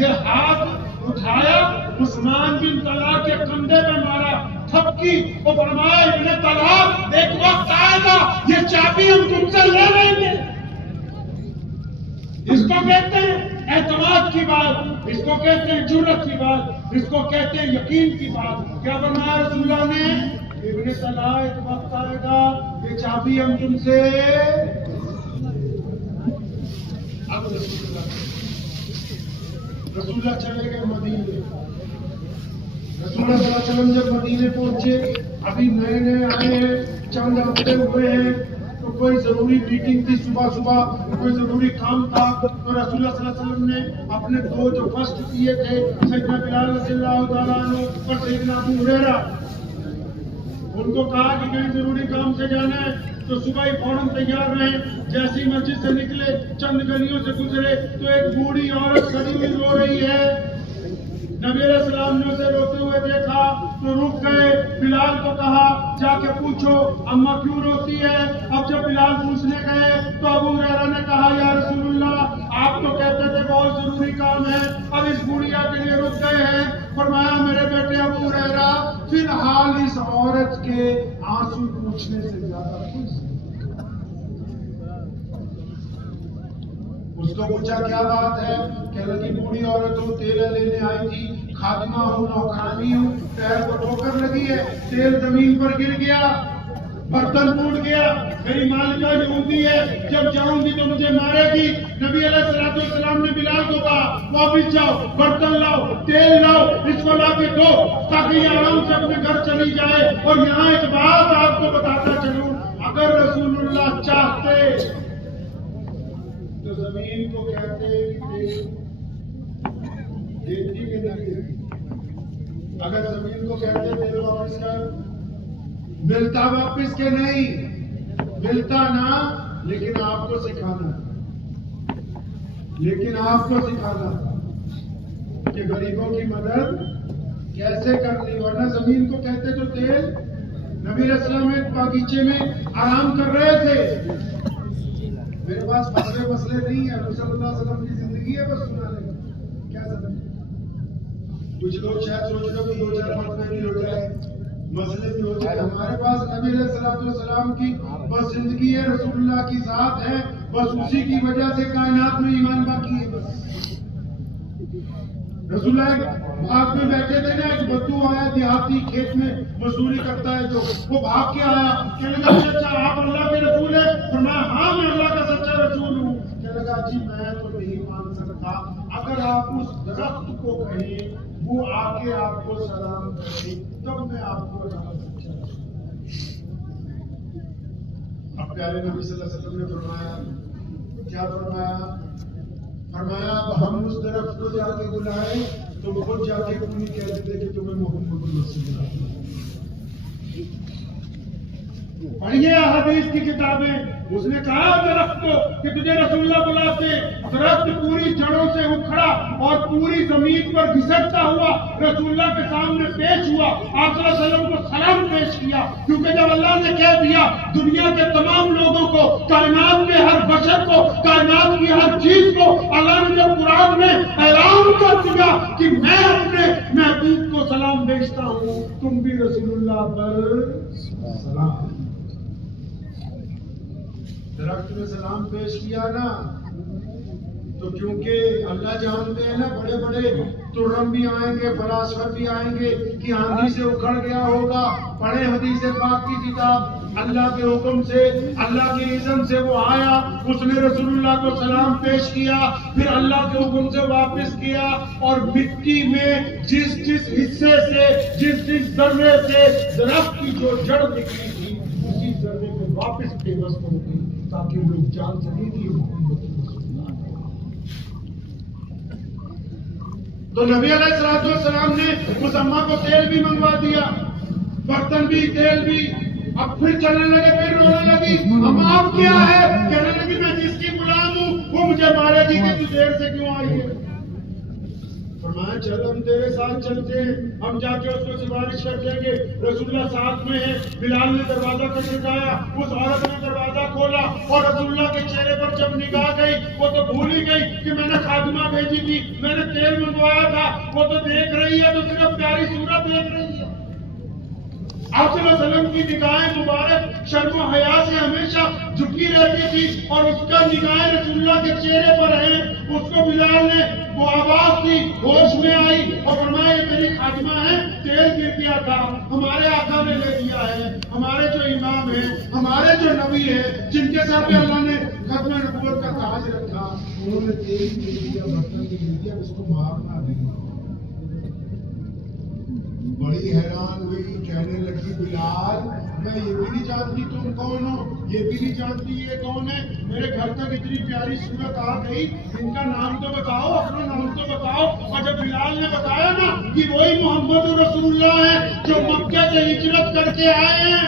یہ ہاتھ اٹھایا، عثمان بن طلحہ کے کندھے پہ مارا، تھپکی، وہ فرمایا ابن طلحہ ایک وقت آئے گا یہ چابی ہم تم سے لے لیں گے۔ اس کو کہتے ہیں اعتماد کی بات، اس کو کہتے ہیں جرأت کی بات، اس کو کہتے ہیں یقین کی بات۔ کیا فرمایا رسول اللہ نے؟ ابن طلحہ ایک وقت آئے گا یہ چابی ہم تم سے۔ اب رسول اللہ چلے گئے مدینے۔ رسول اللہ صلی اللہ علیہ وسلم جب مدینے پہنچے، ابھی نئے نئے آئے ہیں، چند ہفتے ہوئے ہیں، تو کوئی ضروری میٹنگ تھی، صبح صبح کوئی ضروری کام تھا، تو رسول اللہ صلی اللہ علیہ وسلم نے اپنے 2 جو فرسٹ کیے تھے، سیدنا بلال رضی اللہ تعالیٰ عنہ اور سیدنا ابو ہریرہ، ان کو کہا کہ کہیں ضروری کام سے جانا ہے تو صبح ہی فوراً تیار رہیں۔ جیسی مسجد سے نکلے، چند گلیوں سے گزرے تو ایک بوڑھی عورت کھڑی ہوئی رو رہی ہے۔ نبی علیہ السلام نے اسے روتے ہوئے دیکھا تو رک گئے، بلال کو کہا جا کے پوچھو اماں کیوں روتی ہے۔ اب جب بلال پوچھنے گئے تو ابو ہریرہ نے کہا یا رسول اللہ آپ تو کہتے تھے بہت ضروری کام ہے، اب اس بوڑھیا کے لیے رک گئے ہیں۔ فرمایا میرے بیٹے ابو ہریرہ فی الحال اس عورت کے آنسو پوچھنے سے زیادہ کچھ۔ اس کو پوچھا کیا بات ہے؟ کہ لگی بوڑھی عورت ہوں، تیل لینے آئی تھی، خادمہ ہوں، نوکرانی ہوں، پیر کو ٹھوکر لگی ہے، تیل زمین پر گر گیا۔ برتن ٹوٹ گیا، میری مالکہ یہودی ہے، جب جاؤں گی تو مجھے مارے گی۔ نبی علیہ السلام نے بلال کو کہا واپس جاؤ، برتن لاؤ، تیل لاؤ، اس کو لا کے دو تاکہ یہ آرام سے اپنے گھر چلی جائے۔ اور یہاں ایک بات آپ کو بتاتا چلوں، اگر رسول اللہ چاہتے تو زمین کو کہتے دیتی کہ نہیں، اگر زمین کو کہتے تیل واپس کر، ملتا واپس کے نہیں، ملتا نا، لیکن آپ کو سکھانا کہ غریبوں کی مدد کیسے کرنی، ورنہ زمین کو کہتے تو تیل۔ نبی علیہ السلام ایک باغیچے میں آرام کر رہے تھے، میرے پاس مسئلے نہیں ہے، رسول اللہ صلی اللہ علیہ وسلم کی زندگی ہے بس سنانے کا، کیا سمجھ؟ کچھ لوگ شاید سوچ رہے کہ 2-4 مسئلے بھی ہو جائے، مسئلے بھی ہو جائے، ہمارے پاس نبی علیہ السلام کی بس زندگی ہے، رسول اللہ کی ذات ہے، بس اسی کی وجہ سے کائنات میں ایمان باقی ہے۔ بس رسول اللہ باغ میں بیٹھے تھے نا، ایک بدو آیا دیہاتی، کھیت میں مزدوری کرتا ہے جو، وہ بھاگ کے آیا، کہنے لگا اچھا آپ اللہ کے رسول ہیں؟ فرمایا ہاں میں اللہ کا سچا رسول ہوں۔ کہنے لگا جی میں تو نہیں مان سکتا، اگر آپ اس درخت کو کہیں وہ آ کے آپ کو سلام کرے تب میں آپ کو اللہ سچا رسول۔ اب پیارے نبی صلی اللہ علیہ وسلم نے فرمایا، کیا فرمایا؟ فرمایا ہم اس درخت کو جا کے بلائیں تو وہ خود جا کے پوری کہہ دیتے کہ تمہیں محمد رسول اللہ۔ پڑھیے احادیث کی کتابیں، اس نے کہا درخت کو کہ تجھے رسول اللہ بلاتے، درخت پوری جڑوں سے اکھڑا اور پوری زمین پر گھسٹتا ہوا رسول اللہ کے سامنے پیش ہوا، آپ صلی اللہ علیہ وسلم کو سلام پیش کیا، کیونکہ جب اللہ نے کہہ دیا دنیا کے تمام لوگوں کو، کائنات کے ہر بشر کو، کائنات کی ہر چیز کو، اللہ نے جب قرآن میں اعلان کر دیا کہ میں اپنے محبوب کو سلام بھیجتا ہوں، تم بھی رسول اللہ پر سلام۔ درخت میں سلام پیش کیا نا، تو کیونکہ اللہ جانتے ہیں نا بڑے بڑے ترم بھی آئیں گے، فلاسفر بھی آئیں گے کہ آندھی سے اکھڑ گیا ہوگا، پڑھے حدیث پاک کی کتاب، اللہ کے حکم سے، اللہ کی اذن سے وہ آیا، اس نے رسول اللہ کو سلام پیش کیا، پھر اللہ کے حکم سے واپس کیا، اور مٹی میں جس حصے سے، جس ذرے سے درخت کی جو جڑ نکلی تھی، اسی ذرے کو واپس پیوست ہو گئی، تاکہ لوگ جان سکیں کہ محمد رسول اللہ۔ تو نبی علیہ السلام نے اس اماں کو تیل بھی منگوا دیا، برتن بھی، تیل بھی، اب پھر چلنے لگے، پھر رونے لگی، ہم آپ کیا ہے؟ کہنے لگی میں جس کی غلام ہوں وہ مجھے مارے گی کہ تو دیر سے کیوں آئی ہے؟ فرمایا چل ہم تیرے ساتھ چلتے ہیں، ہم جا کے اس کو سفارش کر دیں گے۔ رسول اللہ ساتھ میں ہے، بلال نے دروازہ کھٹکھٹایا، اس عورت نے دروازہ کھولا، اور رسول اللہ کے چہرے پر جب نگاہ گئی وہ تو بھول ہی گئی کہ میں نے خادمہ بھیجی تھی، میں نے تیل منگوایا تھا، وہ تو دیکھ رہی ہے تو صرف پیاری صورت دیکھ رہی ہے۔ آپ صلی اللہ علیہ وسلم کی نگاہیں مبارک شرم و حیا سے ہمیشہ جھکی رہتی تھی، اور اس کا نگاہیں رسول اللہ کے چہرے پر ہیں۔ اس کو بلال نے وہ آواز دی، ہوش میں آئی اور فرمایا یہ میری خادمہ ہے، تیل گر گیا تھا، ہمارے آقا نے لے دیا ہے، ہمارے جو امام ہیں، ہمارے جو نبی ہیں، جن کے سر پہ اللہ نے ختم نبوت کا تاج رکھا، انہوں نے تیل بھی دیا، برتن بھی دیا، اس کو مارنا نہیں۔ بڑی حیران ہوئی، کہنے لگی بلال میں یہ بھی نہیں جانتی تم کون ہو، یہ بھی نہیں جانتی یہ کون ہے، میرے گھر تک اتنی پیاری صورت آ گئی، ان کا نام تو بتاؤ، اپنا نام تو بتاؤ۔ اور جب بلال نے بتایا نا کہ وہی محمد رسول اللہ ہے جو مکہ سے ہجرت کر کے آئے ہیں،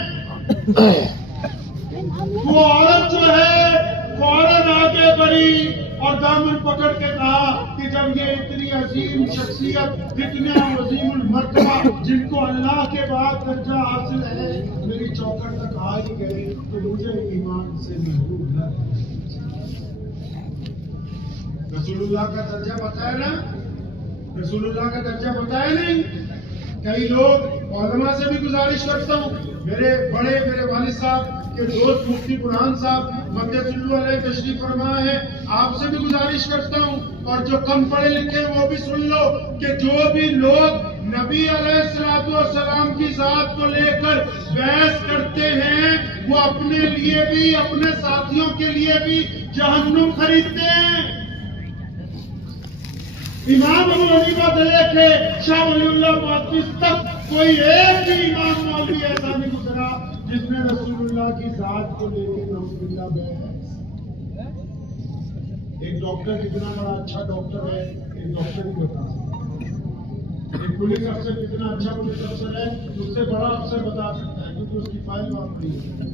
وہ عورت جو ہے فوراً آگے بڑھی اور دامن پکڑ کے کہا کہ جب یہ اتنی عظیم شخصیت، اتنے عظیم المرتبہ، جن کو اللہ کے بعد درجہ حاصل ہے، میری چوکھٹ تک آ ہی گئے تو مجھے ایمان سے محروم نہ رہنا۔ رسول اللہ کا درجہ بتایا نا، رسول اللہ کا درجہ بتایا نہیں۔ کئی لوگ علماء سے بھی گزارش کرتا ہوں، میرے والد صاحب کے دوست مفتی قرآن صاحب مدد اللہ علیہ تشریف فرما ہے، آپ سے بھی گزارش کرتا ہوں، اور جو کم پڑھے لکھے وہ بھی سن لو کہ جو بھی لوگ نبی علیہ السلام کی ذات کو لے کر بحث کرتے ہیں اپنے لیے بھی اپنے ساتھیوں کے لیے بھی جہنم خریدتے ہیں۔ امام ابو حنیفہ سے لے کے شاہ ولی اللہ محدث تک کوئی ایک بھی امام مولوی ایسا نہیں گزرا جس نے رسول اللہ کی ذات کو لے کے نعوذ باللہ بحث۔ ایک ڈاکٹر کتنا بڑا اچھا ڈاکٹر ہے ایک ڈاکٹر ہی بتا سکتا ہے، ایک پولیس افسر کتنا اچھا پولیس افسر ہے اس سے بڑا افسر بتا سکتا ہے کیونکہ اس کی فائل واپری ہے۔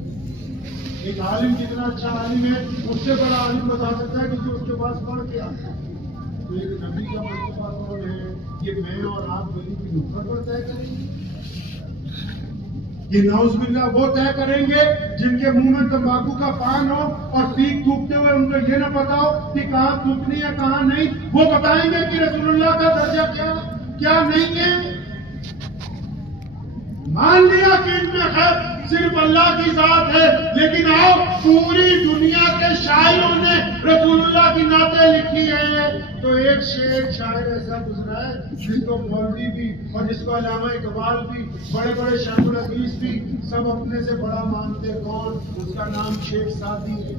ایک عالم کتنا اچھا عالم ہے اس سے بڑا عالم بتا سکتا ہے کیونکہ اس کے پاس پڑھ کے آتا ہے۔ تو ایک نبی کا مرتبہ کون ہے یہ میں اور آپ گلی کی نکڑ پر طے کریں گے؟ یہ نعوذ باللہ وہ طے کریں گے جن کے منہ میں تمباکو کا پان ہو اور پیک تھوکتے ہوئے ان کو یہ نہ پتا ہو کہ کہاں تھوکنی ہے کہاں نہیں، وہ بتائیں گے کہ رسول اللہ کا درجہ کیا نہیں ہے۔ مان لیا کہ ان میں خیر صرف اللہ کی ذات ہے، لیکن آؤ پوری دنیا کے شاعروں نے رسول اللہ کی نعتیں لکھی ہیں تو ایک شاعر ایسا گزرا ہے جس کو مولوی بھی اور جس کو علامہ اقبال بھی بڑے بڑے شیخ الحدیث بھی سب اپنے سے بڑا مانتے۔ کون؟ اس کا نام شیخ سعدی ہے۔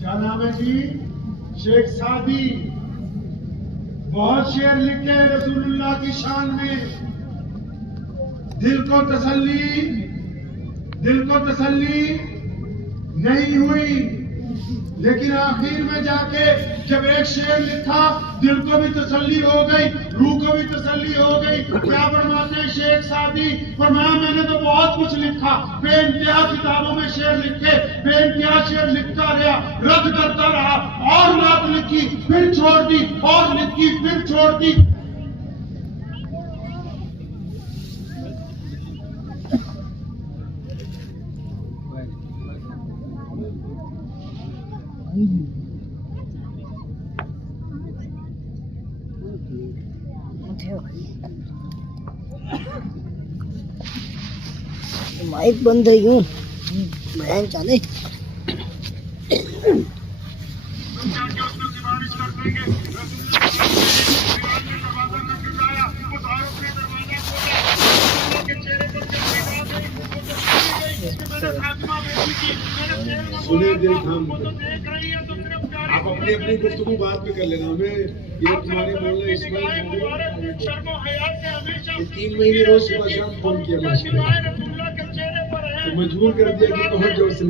کیا نام ہے جی؟ شیخ سعدی۔ بہت شعر لکھے ہیں رسول اللہ کی شان میں۔ دل کو تسلی نہیں ہوئی، لیکن آخر میں جا کے جب ایک شعر لکھا دل کو بھی تسلی ہو گئی، روح کو بھی تسلی ہو گئی۔ کیا فرماتے ہیں شیخ سعدی؟ فرمایا میں نے تو بہت کچھ لکھا، بے انتہا کتابوں میں شعر لکھے، بے انتہا شعر لکھتا رہا، رد کرتا رہا، اور بات لکھی پھر چھوڑ دی، اور لکھی پھر چھوڑ دی۔ مائک بند ہے یوں بیان چلے۔ سنیں دیکھ ہم آپ اپنی اپنی گفتگو بات میں کر لینا، ہمیں یہ تمہارے مولانا اسماعیل 3 مہینے روز صبح شام فون کیا مجبور کر دیا کہ بہت زور سے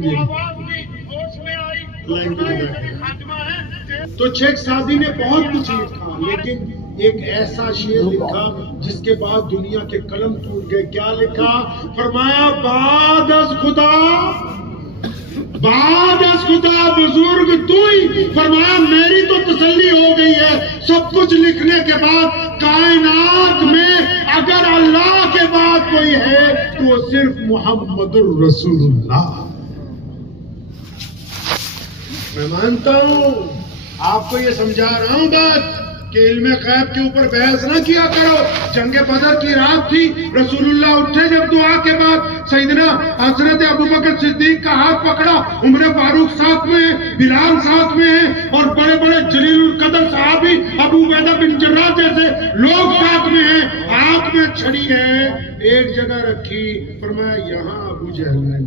تو شیخ سعدی نے بہت کچھ لکھا لیکن ایک ایسا شعر لکھا جس کے بعد دنیا کے قلم ٹوٹ گئے۔ کیا لکھا؟ فرمایا بعد از خدا بزرگ تو ہی۔ فرمایا میری تو تسلی ہو گئی ہے سب کچھ لکھنے کے بعد، کائنات میں اگر اللہ کے بعد کوئی ہے تو وہ صرف محمد الرسول اللہ۔ میں مانتا ہوں، آپ کو یہ سمجھا رہا ہوں بات کہ علم غیب کے اوپر بحث نہ کیا کرو۔ جنگ بدر کی رات تھی، رسول اللہ اٹھے جب دعا کے بعد، سیدنا حضرت ابوبکر صدیق کا ہاتھ پکڑا، عمر فاروق ساتھ میں ہے، بلال ساتھ میں ہے، اور بڑے بڑے جلیل القدر صحابی ابو عبیدہ بن جراح جیسے لوگ ساتھ میں ہیں۔ ہاتھ میں چھڑی ہے، ایک جگہ رکھی، فرمایا یہاں ابو جہل نے،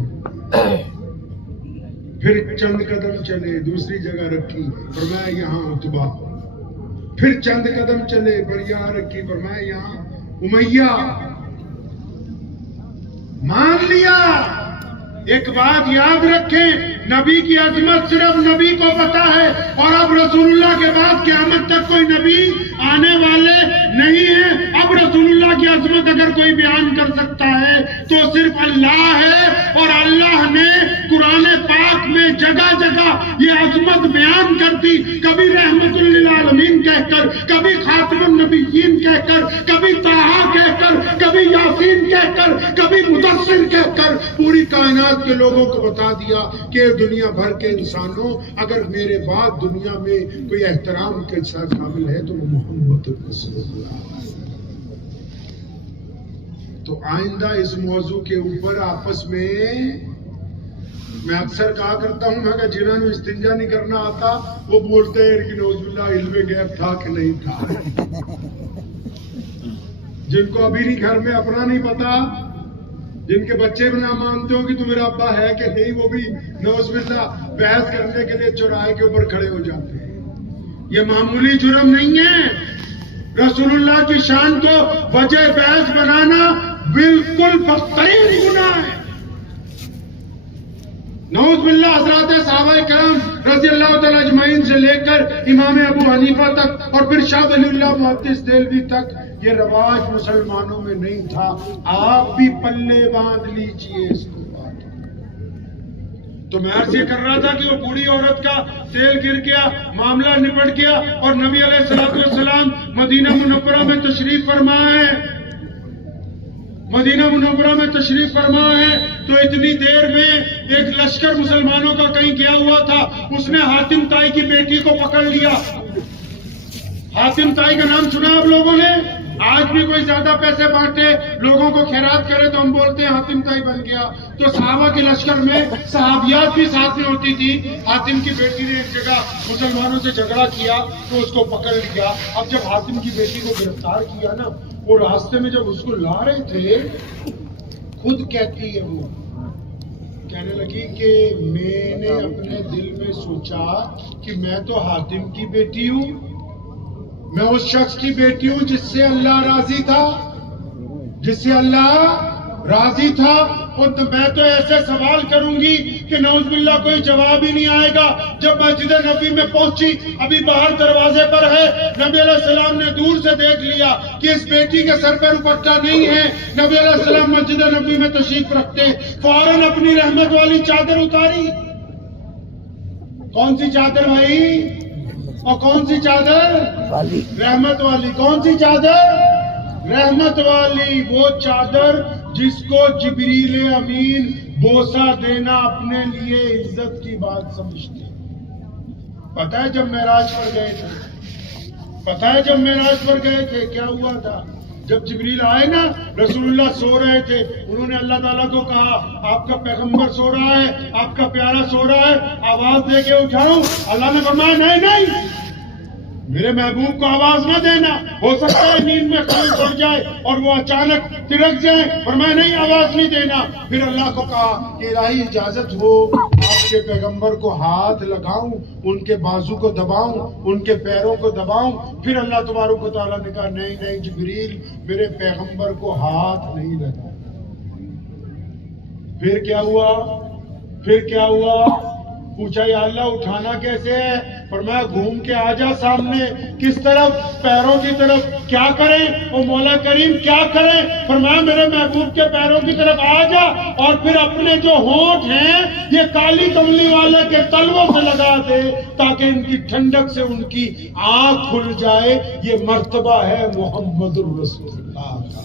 پھر چند قدم چلے دوسری جگہ رکھی، فرمایا یہاں عتبہ، پھر چند قدم چلے پر یہاں رکھی، فرمایا یہاں امیہ۔ مان لیا۔ ایک بات یاد رکھیں، نبی کی عظمت صرف نبی کو پتا ہے، اور اب رسول اللہ کے بعد قیامت تک کوئی نبی آنے والے نہیں ہے۔ اب رسول اللہ کی عظمت اگر کوئی بیان کر سکتا ہے تو صرف اللہ ہے، اور اللہ نے قرآن پاک میں جگہ جگہ یہ عظمت بیان کر دی، کبھی رحمت للعالمین کہہ کر، کبھی خاتم النبیین کہہ کر، کبھی طٰہٰ کہہ کر، کبھی یاسین کہہ کر، کبھی مدثر کہہ کر، پوری کائنات کے لوگوں کو بتا دیا کہ دنیا بھر کے انسانوں اگر میرے بعد دنیا میں کوئی احترام کے ساتھ قابل ہے تو وہ محمد رسول اللہ۔ تو آئندہ اس موضوع کے اوپر آپس میں اکثر کہا کرتا ہوں کہ جنہوں نے استنجا نہیں کرنا آتا وہ بولتے ہیں کہ نعوذ باللہ علم غیب تھا کہ نہیں تھا۔ جن کو ابھی نہیں گھر میں اپنا نہیں پتا جن کے بچے بھی نہ مانتے ہو کہ تو میرا ابا ہے کہ نہیں، وہ بھی نعوذ باللہ بحث کرنے کے لیے چوراہے کے اوپر کھڑے ہو جاتے ہیں۔ یہ معمولی جرم نہیں ہے، رسول اللہ کی شان کو وجہ بحث بنانا بالکل بدترین گناہ ہے۔ نعوذ باللہ حضرات صحابہ کرام رضی اللہ تعالی اجمعین سے لے کر امام ابو حنیفہ تک اور پھر شاہ ولی اللہ محدث دہلوی تک یہ رواج مسلمانوں میں نہیں تھا۔ آپ بھی پلے باندھ لیجئے اس کو۔ تو میں عرض یہ کر رہا تھا کہ وہ بوڑھی عورت کا تیل گر گیا، معاملہ نپٹ گیا، اور نبی علیہ السلام مدینہ منورہ میں تشریف فرما ہے، مدینہ منورہ میں تشریف فرما ہے۔ تو اتنی دیر میں ایک لشکر مسلمانوں کا کہیں گیا ہوا تھا، اس نے حاتم طائی کی بیٹی کو پکڑ لیا۔ حاتم طائی کا نام سنا آپ لوگوں نے؟ آج بھی کوئی زیادہ پیسے بانٹے، لوگوں کو خیرات کرے تو ہم بولتے ہیں حاتم طائی بن گیا۔ تو صحابہ کے لشکر میں صحابیات بھی ساتھ میں ہوتی تھی۔ حاتم کی بیٹی نے ایک جگہ مسلمانوں سے جھگڑا کیا تو اس کو پکڑ لیا۔ اب جب حاتم کی بیٹی کو گرفتار کیا نا، وہ راستے میں جب اس کو لا رہے تھے، خود کہتی ہے، وہ کہنے لگی کہ میں نے اپنے دل میں سوچا کہ میں تو حاتم کی بیٹی ہوں، میں اس شخص کی بیٹی ہوں جس سے اللہ راضی تھا، جس سے اللہ راضی تھا، اور میں تو ایسے سوال کروں گی کہ نعوذ باللہ کوئی جواب ہی نہیں آئے گا۔ جب مسجد نبی میں پہنچی، ابھی باہر دروازے پر ہے، نبی علیہ السلام نے دور سے دیکھ لیا کہ اس بیٹی کے سر پہ دوپٹہ نہیں ہے۔ نبی علیہ السلام مسجد نبی میں تشریف رکھتے، فوراً اپنی رحمت والی چادر اتاری۔ کون سی چادر بھائی؟ اور کون سی چادر؟ رحمت والی۔ کون سی چادر؟ رحمت والی، وہ چادر جس کو جبریل امین بوسہ دینا اپنے لیے عزت کی بات سمجھتے۔ پتہ ہے جب معراج پر گئے تھے، پتہ ہے جب معراج پر گئے تھے کیا ہوا تھا؟ جب جبریل آئے نا، رسول اللہ سو رہے تھے، انہوں نے اللہ تعالیٰ کو کہا آپ کا پیغمبر سو رہا ہے، آپ کا پیارا سو رہا ہے، آواز دے کے اٹھاؤں؟ اللہ نے فرمایا نہیں نہیں، میرے محبوب کو آواز نہ دینا، ہو سکتا ہے نیند میں خلل پڑ جائے اور وہ اچانک ترک جائے، فرمایا نہیں آواز نہیں دینا۔ پھر اللہ کو کہا کہ الہی اجازت ہو آپ کے پیغمبر کو ہاتھ لگاؤں، ان کے بازو کو دباؤں، ان کے پیروں کو دباؤں؟ پھر اللہ تبارک و تعالیٰ نے کہا نہیں نہیں جبریل، میرے پیغمبر کو ہاتھ نہیں لگا۔ پھر کیا ہوا؟ پھر کیا ہوا؟ پوچھا یا اللہ اٹھانا کیسے ہے؟ فرمایا گھوم کے آ جا سامنے۔ کس طرف؟ پیروں کی طرف۔ کیا کریں او مولا کریم، کیا کریں؟ فرمایا میرے محبوب کے پیروں کی طرف آ جا، اور پھر اپنے جو ہونٹ ہیں یہ کالی کملی والے کے تلووں سے لگا دے تاکہ ان کی ٹھنڈک سے ان کی آنکھ کھل جائے۔ یہ مرتبہ ہے محمد الرسول اللہ کا۔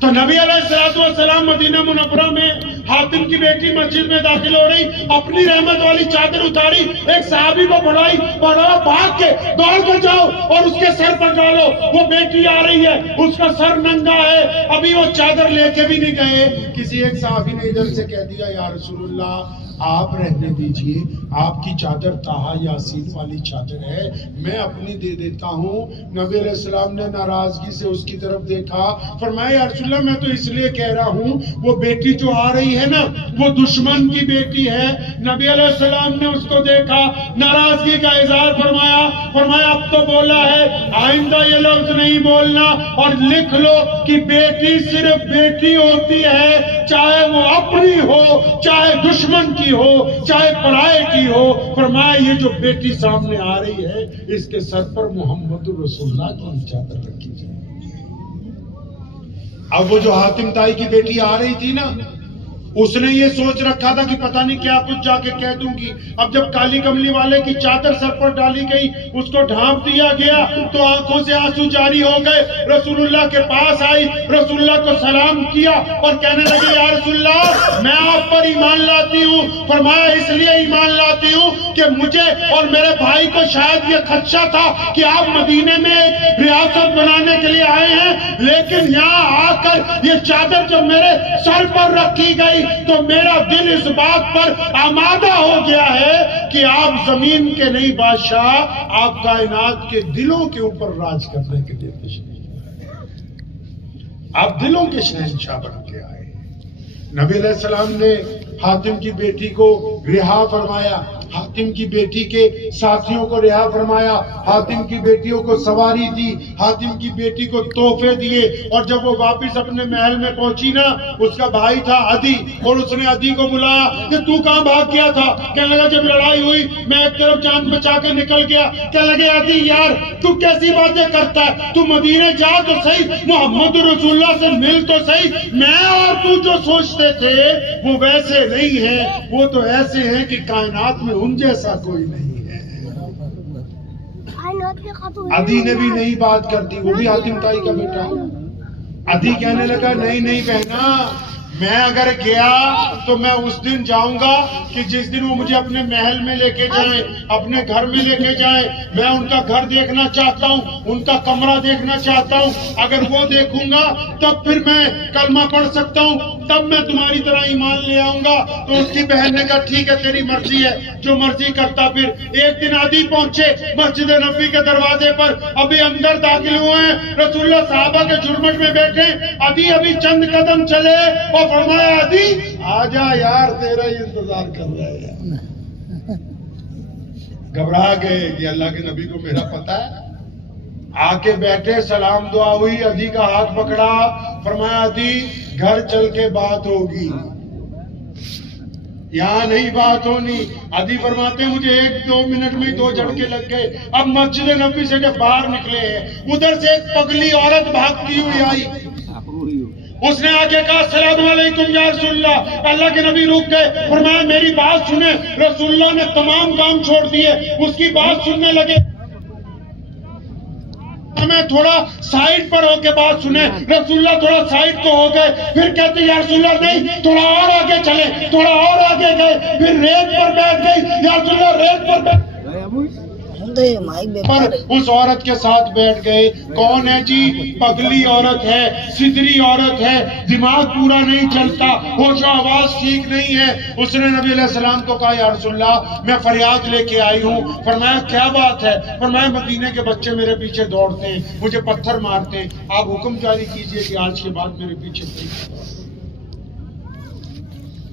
تو نبی علیہ السلام مدینہ منورہ میں حاتم کی بیٹی مسجد میں داخل ہو رہی، اپنی رحمت والی چادر اتاری، ایک صحابی کو بڑھائی، بھاگ کے دوڑ کے جاؤ اور اس کے سر پر ڈالو، وہ بیٹی آ رہی ہے، اس کا سر ننگا ہے۔ ابھی وہ چادر لے کے بھی نہیں گئے، کسی ایک صحابی نے ادھر سے کہہ دیا یا رسول اللہ آپ رہنے دیجئے، آپ کی چادر طٰہٰ یاسین والی چادر ہے، میں اپنی دے دیتا ہوں۔ نبی علیہ السلام نے ناراضگی سے اس کی طرف دیکھا، فرمایا یا رسول اللہ میں تو اس لیے کہہ رہا ہوں وہ بیٹی جو آ رہی ہے نا وہ دشمن کی بیٹی ہے۔ نبی علیہ السلام نے اس کو دیکھا، ناراضگی کا اظہار فرمایا، فرمایا اب تو بولا ہے آئندہ یہ لفظ نہیں بولنا، اور لکھ لو کہ بیٹی صرف بیٹی ہوتی ہے، چاہے وہ اپنی ہو، چاہے دشمن کی ہو، چاہے پرائے کی ہو۔ فرمایا یہ جو بیٹی سامنے آ رہی ہے اس کے سر پر محمد رسول اللہ کی چادر رکھی جائے۔ اب وہ جو حاتم طائی کی بیٹی آ رہی تھی نا، اس نے یہ سوچ رکھا تھا کہ پتہ نہیں کیا کچھ جا کے کہہ دوں گی۔ اب جب کالی کملی والے کی چادر سر پر ڈالی گئی، اس کو ڈھانپ دیا گیا تو آنکھوں سے آنسو جاری ہو گئے۔ رسول اللہ کے پاس آئی، رسول اللہ کو سلام کیا اور کہنے لگے یا رسول اللہ میں آپ پر ایمان لاتی ہوں۔ فرمایا اس لیے ایمان لاتی ہوں کہ مجھے اور میرے بھائی کو شاید یہ خدشہ تھا کہ آپ مدینے میں ایک ریاست بنانے کے لیے آئے ہیں، لیکن یہاں آ کر یہ چادر جو میرے سر پر رکھی گئی تو میرا دل اس بات پر آمادہ ہو گیا ہے کہ آپ زمین کے نہیں بادشاہ، آپ کائنات کے دلوں کے اوپر راج کرنے کے لیے تشریف۔ آپ دلوں کے شہنشاہ بن کے آئے. نبی علیہ السلام نے حاتم کی بیٹی کو رہا فرمایا, حاتم کی بیٹی کے ساتھیوں کو رہا فرمایا, حاتم کی بیٹیوں کو سواری دی, حاتم کی بیٹی کو تحفے دیے. اور جب وہ واپس اپنے محل میں پہنچی نا, اس کا بھائی تھا عدی, اور اس نے عدی کو بلایا کہ تو کہاں بھاگ گیا تھا؟ کہنے لگا جب لڑائی ہوئی میں ایک طرف جان بچا کے نکل گیا. کہنے لگے عدی یار تو کیسی باتیں کرتا ہے, تو مدینے جا تو صحیح, محمد رسول اللہ سے مل تو صحیح. میں اور تو جو سوچتے تھے وہ ویسے نہیں ہیں, وہ تو ایسے ہیں کہ کائنات میں ان جیسا کوئی نہیں ہے. عدی نے بھی نہیں بات کرتی, وہ بھی حاتم طائی کا بیٹا. عدی کہنے لگا نہیں نہیں بہنا, میں اگر گیا تو میں اس دن جاؤں گا کہ جس دن وہ مجھے اپنے محل میں لے کے جائیں, اپنے گھر میں لے کے جائیں. میں ان کا گھر دیکھنا چاہتا ہوں, ان کا کمرہ دیکھنا چاہتا ہوں. اگر وہ دیکھوں گا تب پھر میں کلمہ پڑھ سکتا ہوں, تب میں تمہاری طرح ایمان لے آؤں گا. تو اس کی بہن نے کہا ٹھیک ہے تیری مرضی ہے, جو مرضی کرتا. پھر ایک دن عدی پہنچے مسجد نبوی کے دروازے پر, ابھی اندر داخل ہوئے ہیں, رسول اللہ صحابہ کے جھرمٹ میں بیٹھے. عدی ابھی چند قدم چلے اور فرمایا عدی آجا یار تیرا ہی انتظار کر رہے ہیں. گھبرا گئے کہ اللہ کے نبی کو میرا پتہ ہے. آ کے بیٹھے, سلام دعا ہوئی, عدی کا ہاتھ پکڑا, فرمایا عدی گھر چل کے بات ہوگی, یہاں نہیں بات ہونی. عدی فرماتے ہیں مجھے 1-2 منٹ میں 2 جھٹکے لگ گئے. اب مسجد نبوی سے جب باہر نکلے ہیں, ادھر سے ایک پگلی عورت بھاگتی ہوئی آئی. اس نے آگے کہا السلام علیکم یا رسول اللہ. اللہ کے نبی رک گئے, فرمایا میری بات سنیں. رسول اللہ نے تمام کام چھوڑ دیے, اس کی بات سننے لگے. ہمیں تھوڑا سائیڈ پر ہو کے بات سنیں. رسول اللہ تھوڑا سائیڈ کو ہو گئے, پھر کہتے یا رسول اللہ نہیں تھوڑا اور آگے چلے, تھوڑا اور آگے گئے, پھر ریت پر بیٹھ گئی. یا رسول اللہ ریت پر بیٹھ پر اس عورت کے ساتھ بیٹھ گئے. کون ہے جی؟ پگلی عورت ہے, سدری عورت ہے, دماغ پورا نہیں چلتا, ہوش و آواز ٹھیک نہیں ہے. اس نے نبی علیہ السلام کو کہا یا رسول اللہ میں فریاد لے کے آئی ہوں. فرمایا کیا بات ہے؟ فرمایا مدینے کے بچے میرے پیچھے دوڑتے ہیں, مجھے پتھر مارتے ہیں, آپ حکم جاری کیجئے کہ آج کے بعد میرے پیچھے نہیں.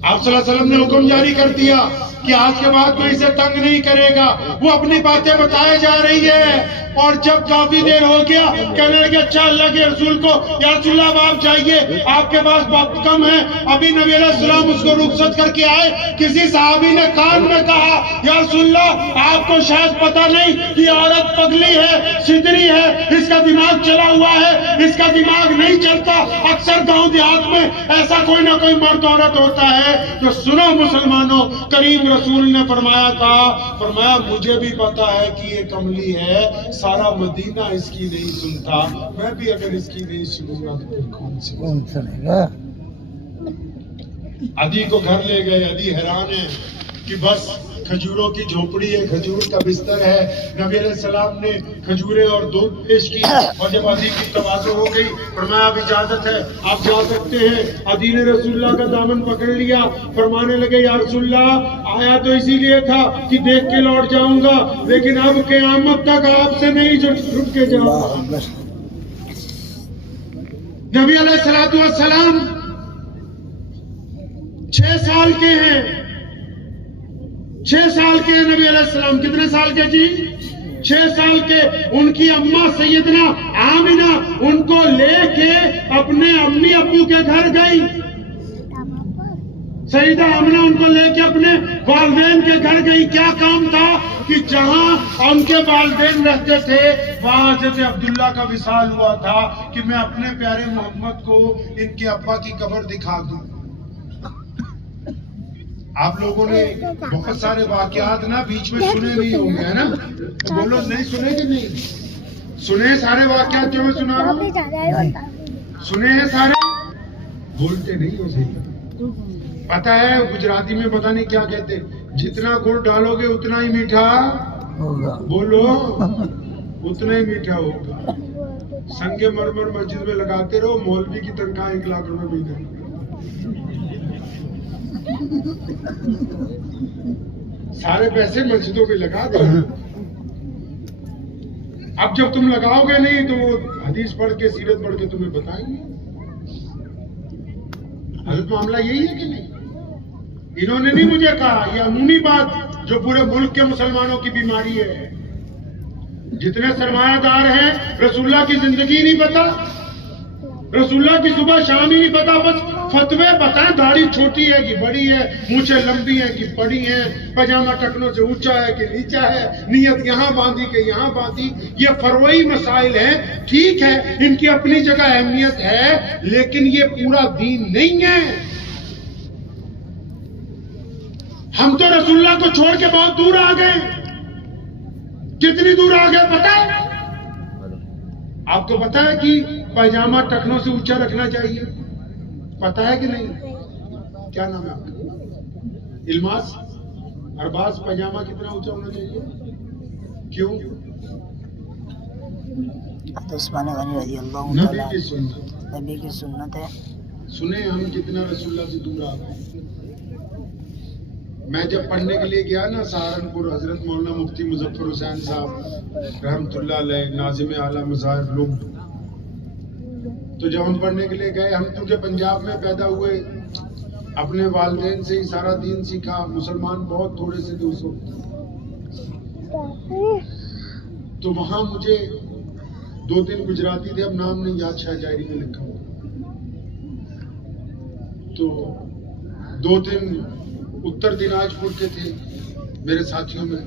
آپ صلی اللہ علیہ وسلم نے حکم جاری کر دیا کہ آج کے بعد کوئی اسے تنگ نہیں کرے گا. وہ اپنی باتیں بتائے جا رہی ہے, اور جب کافی دیر ہو گیا کہنے لگے اچھا اللہ کے رسول کو یا رسول اللہ آپ جائیے, آپ کے پاس وقت کم ہے. ابھی نبی علیہ السلام اس کو رخصت کر کے آئے. کسی صحابی نے کان میں کہا یا رسول اللہ آپ کو شاید پتہ نہیں کہ عورت پگلی ہے, سدری ہے, اس کا دماغ چلا ہوا ہے, اس کا دماغ نہیں چلتا. اکثر گاؤں دیہات میں ایسا کوئی نہ کوئی مرد عورت ہوتا ہے. تو سنو مسلمانوں, کریم رسول نے فرمایا تھا, فرمایا مجھے بھی پتا ہے کہ یہ کملی ہے, سارا مدینہ اس کی نہیں سنتا, میں بھی اگر اس کی نہیں سنوں گا تو پھر کون سنے گا. عدی کو گھر لے گئے. عدی حیران ہے کہ بس کھجوروں کی جھونپڑی ہے, کھجور کا بستر ہے. نبی علیہ السلام نے کھجوریں اور دودھ پیش کی, اور جب عدی کی تواضع ہو گئی فرمایا اب اجازت ہے آپ جا سکتے ہیں. عدی نے رسول اللہ کا دامن پکڑ لیا, فرمانے لگے یا رسول اللہ آیا تو اسی لیے تھا کہ دیکھ کے لوٹ جاؤں گا, لیکن اب قیامت تک آپ سے نہیں چھٹ کے جاؤں گا. نبی علیہ السلام 6 سال کے ہیں, 6 سال کے نبی علیہ السلام. کتنے سال کے جی؟ 6 سال کے. ان کی اماں سیدنا آمنہ ان کو لے کے اپنے امی ابو کے گھر گئی. سیدہ آمنہ ان کو لے کے اپنے والدین کے گھر گئی. کیا کام تھا کہ جہاں ان کے والدین رہتے تھے وہاں حضرت عبداللہ کا وصال ہوا تھا کہ میں اپنے پیارے محمد کو ان کے ابا کی قبر دکھا دوں. آپ لوگوں نے بہت سارے واقعات نا بیچ میں سنے نہیں ہوں گے, ہے نا؟ تو بولو نہیں سنے کہ نہیں سنے؟ سارے واقعات جو میں سنا رہا ہوں سنے ہیں سارے, بولتے نہیں ہو صحیح. پتہ ہے گجراتی میں پتہ نہیں کیا کہتے, جتنا گڑ ڈالو گے اتنا ہی میٹھا بولو, اتنا ہی میٹھا ہوگا. سنگ مرمر مسجد میں لگاتے رہو, مولوی کی تنخواہ 1 لاکھ روپے مہینے. سارے پیسے مسجدوں پہ لگا دو. اب جب تم لگاؤ گے نہیں تو وہ حدیث پڑھ کے سیرت پڑھ کے تمہیں بتائیں گے. غلط معاملہ یہی ہے کہ نہیں؟ انہوں نے نہیں مجھے کہا، یہ عمومی بات جو پورے ملک کے مسلمانوں کی بیماری ہے. جتنے سرمایہ دار ہیں رسول اللہ کی زندگی نہیں پتا، رسول اللہ کی صبح شام ہی نہیں پتا، بس فتوے بتائیں داڑھی چھوٹی ہے کہ بڑی ہے، مونچھیں لمبی ہیں کہ بڑی ہیں، پاجامہ ٹکنوں سے اونچا ہے کہ نیچا ہے، نیت یہاں باندھی کہ یہاں باندھی. یہ فروعی مسائل ہیں، ٹھیک ہے ان کی اپنی جگہ اہمیت ہے، لیکن یہ پورا دین نہیں ہے. ہم تو رسول اللہ کو چھوڑ کے بہت دور آ گئے. کتنی دور آ گئے پتہ ہے؟ آپ کو پتہ ہے کہ پاجامہ ٹکنوں سے اونچا رکھنا چاہیے؟ پتہ ہے کہ نہیں؟ کیا نام ہے آپ کا؟ الماس ارباز. پاجامہ کتنا اونچا ہونا چاہیے؟ کیوں؟ عثمان غنی رضی اللہ نبی تعالیٰ کی سنت. نبی کی سنت ہے. سنیں ہم کتنا رسول اللہ سے دور آ گئے. میں جب پڑھنے کے لیے گیا نا سہارنپور، حضرت مولانا مفتی مظفر حسین صاحب رحمۃ اللہ علیہ ناظم اعلیٰ مظاہر لوگ، تو جب ہم پڑھنے کے لیے گئے، ہم کیونکہ پنجاب میں پیدا ہوئے، اپنے والدین سے ہی سارا دین سیکھا، مسلمان بہت تھوڑے سے تھے اس وقت، تو وہاں مجھے 2-3 گجراتی تھے، اب نام نہیں یاد، شاید ڈائری میں لکھا ہوا، تو 2-3 اتر دیناج پور کے تھے میرے ساتھیوں میں.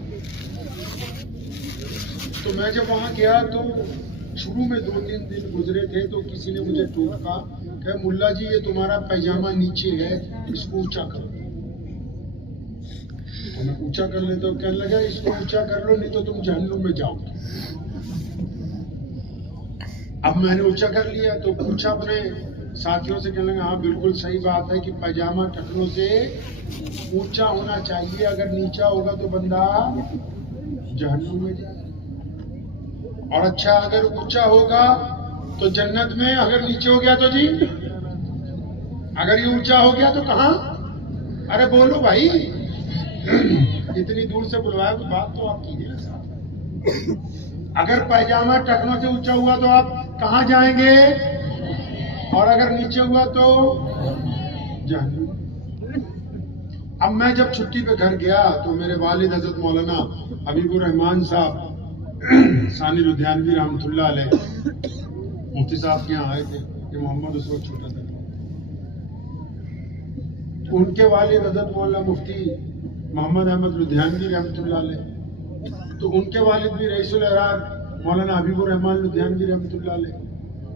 تو میں جب وہاں گیا تو شروع میں 2-3 دن گزرے تھے تو کسی نے مجھے ٹوکا کہ ملا جی یہ تمہارا پائجامہ نیچے ہے، اس کو اونچا کرو. میں اونچا کر لیتا ہوں، کہنے لگا اس کو اونچا کر لو نہیں تو تم جہنم میں جاؤ گے. اب میں نے اونچا کر لیا تو پوچھا اپنے ساتھیوں سے، کہنے لگا ہاں بالکل صحیح بات ہے کہ پاجامہ ٹکنوں سے اونچا ہونا چاہیے، اگر نیچا ہوگا تو بندہ جہنم میں جائے، اور اچھا اگر اونچا ہوگا تو جنت میں، اگر نیچے ہو گیا تو جی، اگر یہ اونچا ہو گیا تو کہاں؟ ارے بولو بھائی، اتنی دور سے بلوایا تو بات تو آپ کیجیے. اگر پائجامہ ٹکنوں سے اونچا ہوا تو آپ کہاں جائیں گے، اور اگر نیچے ہوا تو جہنم. اب میں جب چھٹی پہ گھر گیا تو میرے والد حضرت مولانا حبیب الرحمان صاحب ثانی لدھیانوی رحمۃ اللہ علیہ مفتی صاحب کے یہاں آئے تھے، کہ محمد اس وقت چھوٹا تھا. ان کے والد حضرت مولانا مفتی محمد احمد لدھیانوی رحمۃ اللہ علیہ، تو ان کے والد بھی رئیس الاعرار مولانا حبیب الرحمان لدھیانوی رحمۃ اللہ علیہ.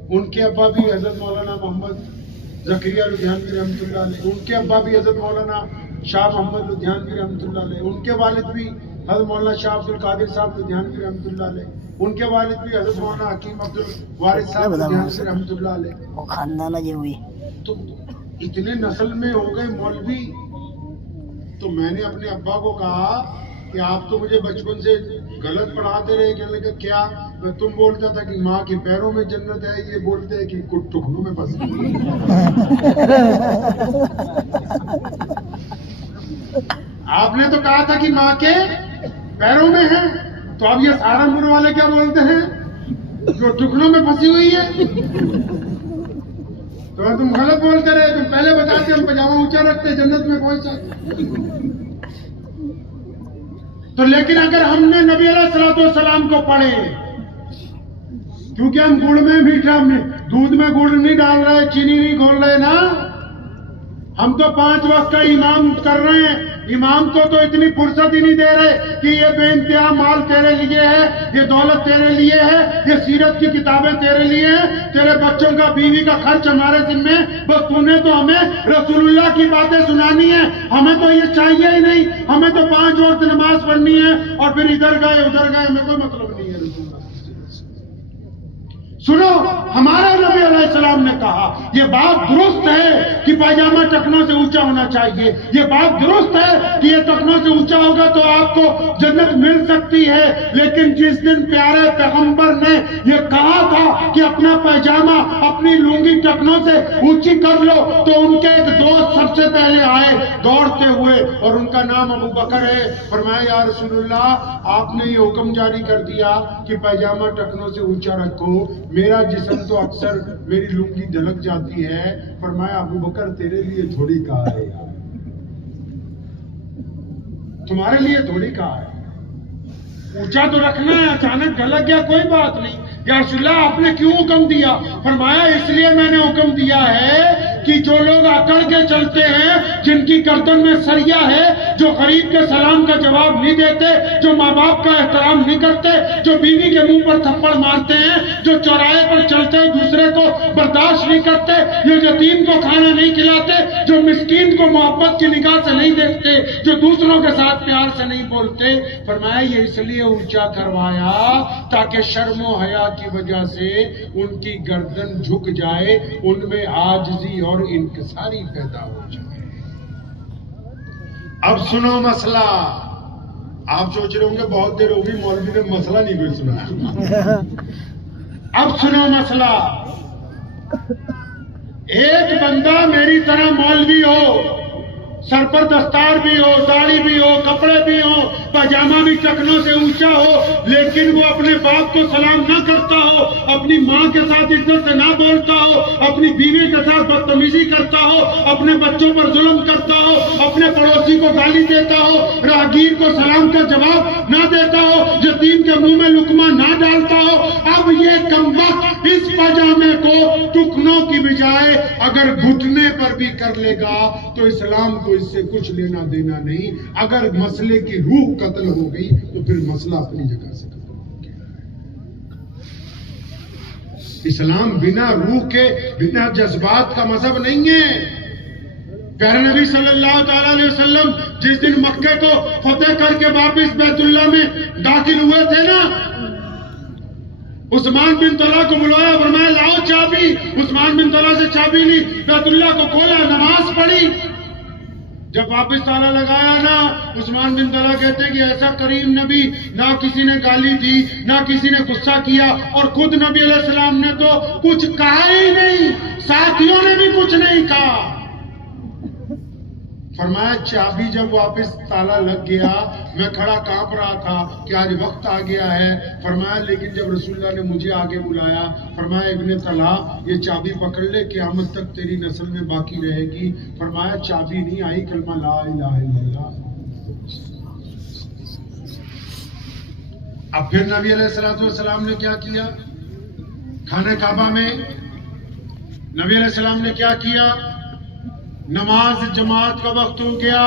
ان کے ابا بھی حضرت مولانا محمد زکریہ لدھیانوی رحمۃ اللہ علیہ. ان کے ابا بھی حضرت مولانا شاہ محمد لدھیانوی رحمۃ اللہ علیہ. ان کے والد بھی حضرت مولانا شاہ عبد القادر صاحب لدھیانوی رحمۃ اللہ علیہ. ان کے والد بھی حضرت مولانا حکیم عبد الوارث صاحب لدھیانوی رحمۃ اللہ علیہ. وہ خاندان جو ہوئی تو اتنے نسل میں ہو گئے مولوی. تو میں نے اپنے ابا کو کہا کہ آپ تو مجھے بچپن سے غلط پڑھاتے رہے. کہنے لگا کیا؟ تم بولتا تھا کہ ماں کے پیروں میں جنت ہے، یہ بولتے ہیں کہ ٹکنوں میں پھنس گئی. آپ نے تو کہا تھا کہ ماں کے پیروں میں ہے، تو اب یہ سہارنپور والے کیا بولتے ہیں؟ جو ٹکنوں میں پھنسی ہوئی ہے. تو تم غلط بولتے رہے، تم پہلے بتاتے ہم پاجامہ اونچا رکھتے جنت میں پہنچ جاتے. تو لیکن اگر ہم نے نبی علیہ الصلوۃ والسلام کو پڑھے، کیونکہ ہم گڑ میں میٹھا، دودھ میں گڑ نہیں ڈال رہے، چینی نہیں گھول رہے نا، ہم تو 5 وقت کا امام کر رہے ہیں. امام کو تو اتنی فرصت ہی نہیں دے رہے کہ یہ بے انتہا مال تیرے لیے ہے، یہ دولت تیرے لیے ہے، یہ سیرت کی کتابیں تیرے لیے ہیں، تیرے بچوں کا بیوی کا خرچ ہمارے ذمے، بس تو نے تو ہمیں رسول اللہ کی باتیں سنانی ہے. ہمیں تو یہ چاہیے ہی نہیں، ہمیں تو 5 وقت نماز پڑھنی ہے اور پھر ادھر گئے ادھر گئے، ہمیں کوئی مطلب نہیں ہے. رسول اللہ سنو، ہمارے نبی علیہ السلام نے کہا یہ بات درست ہے کہ پاجامہ ٹکنوں سے اونچا ہونا چاہیے، یہ بات درست ہے کہ یہ ٹکنوں سے اونچا ہوگا تو آپ کو جنت مل سکتی ہے. لیکن جس دن پیارے پیغمبر نے یہ کہا تھا کہ اپنا پاجامہ اپنی لنگی ٹکنوں سے اونچی کر لو، تو ان کے ایک دوست سب سے پہلے آئے دوڑتے ہوئے اور ان کا نام ابو بکر ہے. فرمایا یا رسول اللہ آپ نے یہ حکم جاری کر دیا کہ پیجامہ ٹکنوں سے اونچا رکھو, میرا جسم تو اکثر میری لنگی ڈھلک جاتی ہے. فرمایا ابو بکر تیرے لیے تھوڑی کہا ہے یار, تمہارے لیے تھوڑی کہا ہے, اونچا تو رکھنا ہے, اچانک ڈھلک گیا کوئی بات نہیں. یا رسول اللہ آپ نے کیوں حکم دیا؟ فرمایا اس لیے میں نے حکم دیا ہے کہ جو لوگ اکڑ کے چلتے ہیں, جن کی گردن میں سریا ہے, جو غریب کے سلام کا جواب نہیں دیتے, جو ماں باپ کا احترام نہیں کرتے, جو بیوی کے منہ پر تھپڑ مارتے ہیں, جو چوراہے پر چلتے ہیں دوسرے کو برداشت نہیں کرتے, جو یتیم کو کھانا نہیں کھلاتے, جو مسکین کو محبت کی نگاہ سے نہیں دیکھتے, جو دوسروں کے ساتھ پیار سے نہیں بولتے, فرمایا یہ اس لیے اونچا کروایا تاکہ شرم و حیا کی وجہ سے ان کی گردن جھک جائے, ان میں عاجزی اور انکساری پیدا ہو جائے. اب سنو مسئلہ. آپ سوچ رہے ہوں گے بہت دیر ہوگی مولوی نے مسئلہ نہیں کوئی سنا. اب سنو مسئلہ. ایک بندہ میری طرح مولوی ہو, سر پر دستار بھی ہو, داڑھی بھی ہو, کپڑے بھی ہو, پاجامہ بھی ٹکنوں سے اونچا ہو, لیکن وہ اپنے باپ کو سلام نہ کرتا ہو, اپنی ماں کے ساتھ عزت سے نہ بولتا ہو, اپنی بیوی کے ساتھ بدتمیزی کرتا ہو, اپنے بچوں پر ظلم کرتا ہو, اپنے پڑوسی کو گالی دیتا ہو, راہگیر کو سلام کا جواب نہ دیتا ہو, یتیم کے منہ میں لقمہ نہ ڈالتا ہو. اب یہ کمبخت اس پاجامے کو ٹکنوں کی بجائے اگر گھٹنے پر بھی کر لے گا تو اسلام کو اس سے کچھ لینا دینا نہیں. اگر مسئلے کی روح قتل ہو گئی تو پھر مسئلہ اپنی جگہ سے ختم ہو گیا. اسلام بنا روح کے, بنا جذبات کا مذہب نہیں ہے. پیارے نبی صلی اللہ تعالی علیہ وسلم جس دن مکے کو فتح کر کے واپس بیت اللہ میں داخل ہوئے تھے نا, عثمان بن طلحہ کو بلایا, فرمایا لاؤ چابی. عثمان بن طلحہ سے چابی لی, بیت اللہ کو کھولا, نماز پڑھی. جب واپس تالا لگایا نا, عثمان بن طلحہ کہتے ہیں کہ ایسا کریم نبی نہ کسی نے گالی دی, نہ کسی نے غصہ کیا, اور خود نبی علیہ السلام نے تو کچھ کہا ہی نہیں, ساتھیوں نے بھی کچھ نہیں کہا. فرمایا چابی جب واپس تالا لگ گیا, میں کھڑا کانپ رہا تھا کہ آج وقت آ گیا ہے. فرمایا لیکن جب رسول اللہ نے مجھے آگے بلایا, فرمایا ابن طلحہ یہ چابی پکڑ لے, قیامت تک تیری نسل میں باقی رہے گی. فرمایا چابی نہیں آئی, کلمہ لا الہ الا اللہ. اب پھر نبی علیہ السلام نے کیا کیا؟ خانہ کعبہ میں نبی علیہ السلام نے کیا کیا؟ نماز جماعت کا وقت ہو گیا,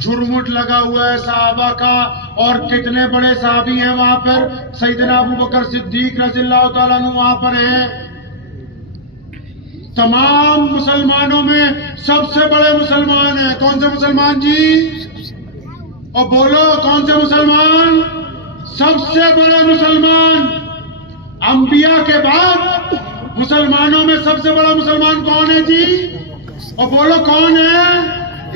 جھرمٹ لگا ہوا ہے صحابہ کا, اور کتنے بڑے صحابی ہیں وہاں پر. سیدنا ابو بکر صدیق رضی اللہ تعالیٰ عنہ وہاں پر ہیں. تمام مسلمانوں میں سب سے بڑے مسلمان ہیں. کون سے مسلمان جی؟ اور بولو کون سے مسلمان؟ سب سے بڑے مسلمان. انبیاء کے بعد مسلمانوں میں سب سے بڑا مسلمان کون ہے جی؟ اور بولو کون ہے؟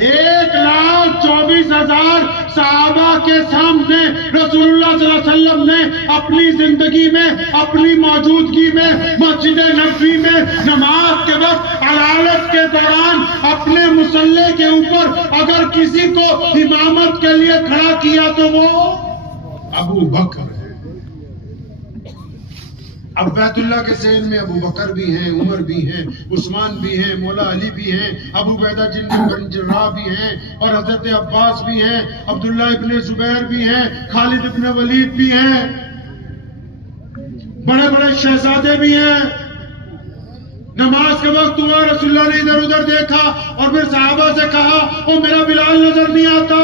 1,24,000 صحابہ کے سامنے رسول اللہ صلی اللہ علیہ وسلم نے اپنی زندگی میں, اپنی موجودگی میں, مسجد نبوی میں نماز کے وقت علالت کے دوران اپنے مصلی کے اوپر اگر کسی کو امامت کے لیے کھڑا کیا تو وہ ابو بکر ہے. اب بیت اللہ کے صحن میں ابو بکر بھی ہیں, عمر بھی ہیں, عثمان بھی ہیں, مولا علی بھی ہیں, ابو عبیدہ بن جراح بھی ہیں, اور حضرت عباس بھی ہیں, عبداللہ ابن زبیر بھی ہیں, خالد ابن ولید بھی ہیں, بڑے بڑے شہزادے بھی ہیں. نماز کے وقت ہوا, رسول اللہ نے ادھر ادھر دیکھا اور پھر صحابہ سے کہا او میرا بلال نظر نہیں آتا.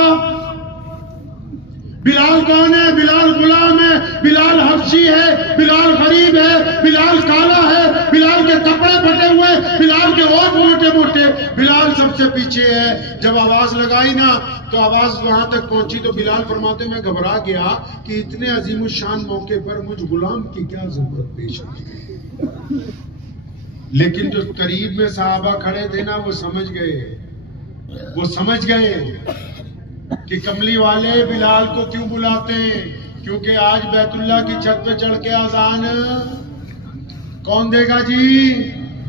بلال کون ہے؟ بلال غلام ہے, بلال حبشی ہے, بلال غریب ہے, بلال کالا ہے, بلال کے کپڑے پھٹے ہوئے, بلال کے ہونٹ موٹے موٹے, بلال سب سے پیچھے ہے. جب آواز لگائی نا تو آواز وہاں تک پہنچی تو بلال فرماتے میں گھبرا گیا کہ اتنے عظیم الشان موقع پر مجھ غلام کی کیا ضرورت پیش آئی. لیکن جو قریب میں صحابہ کھڑے تھے نا وہ سمجھ گئے کہ کملی والے بلال کو کیوں بلاتے ہیں, کیونکہ آج بیت اللہ کی چھت پہ چڑھ کے اذان کون دے گا جی.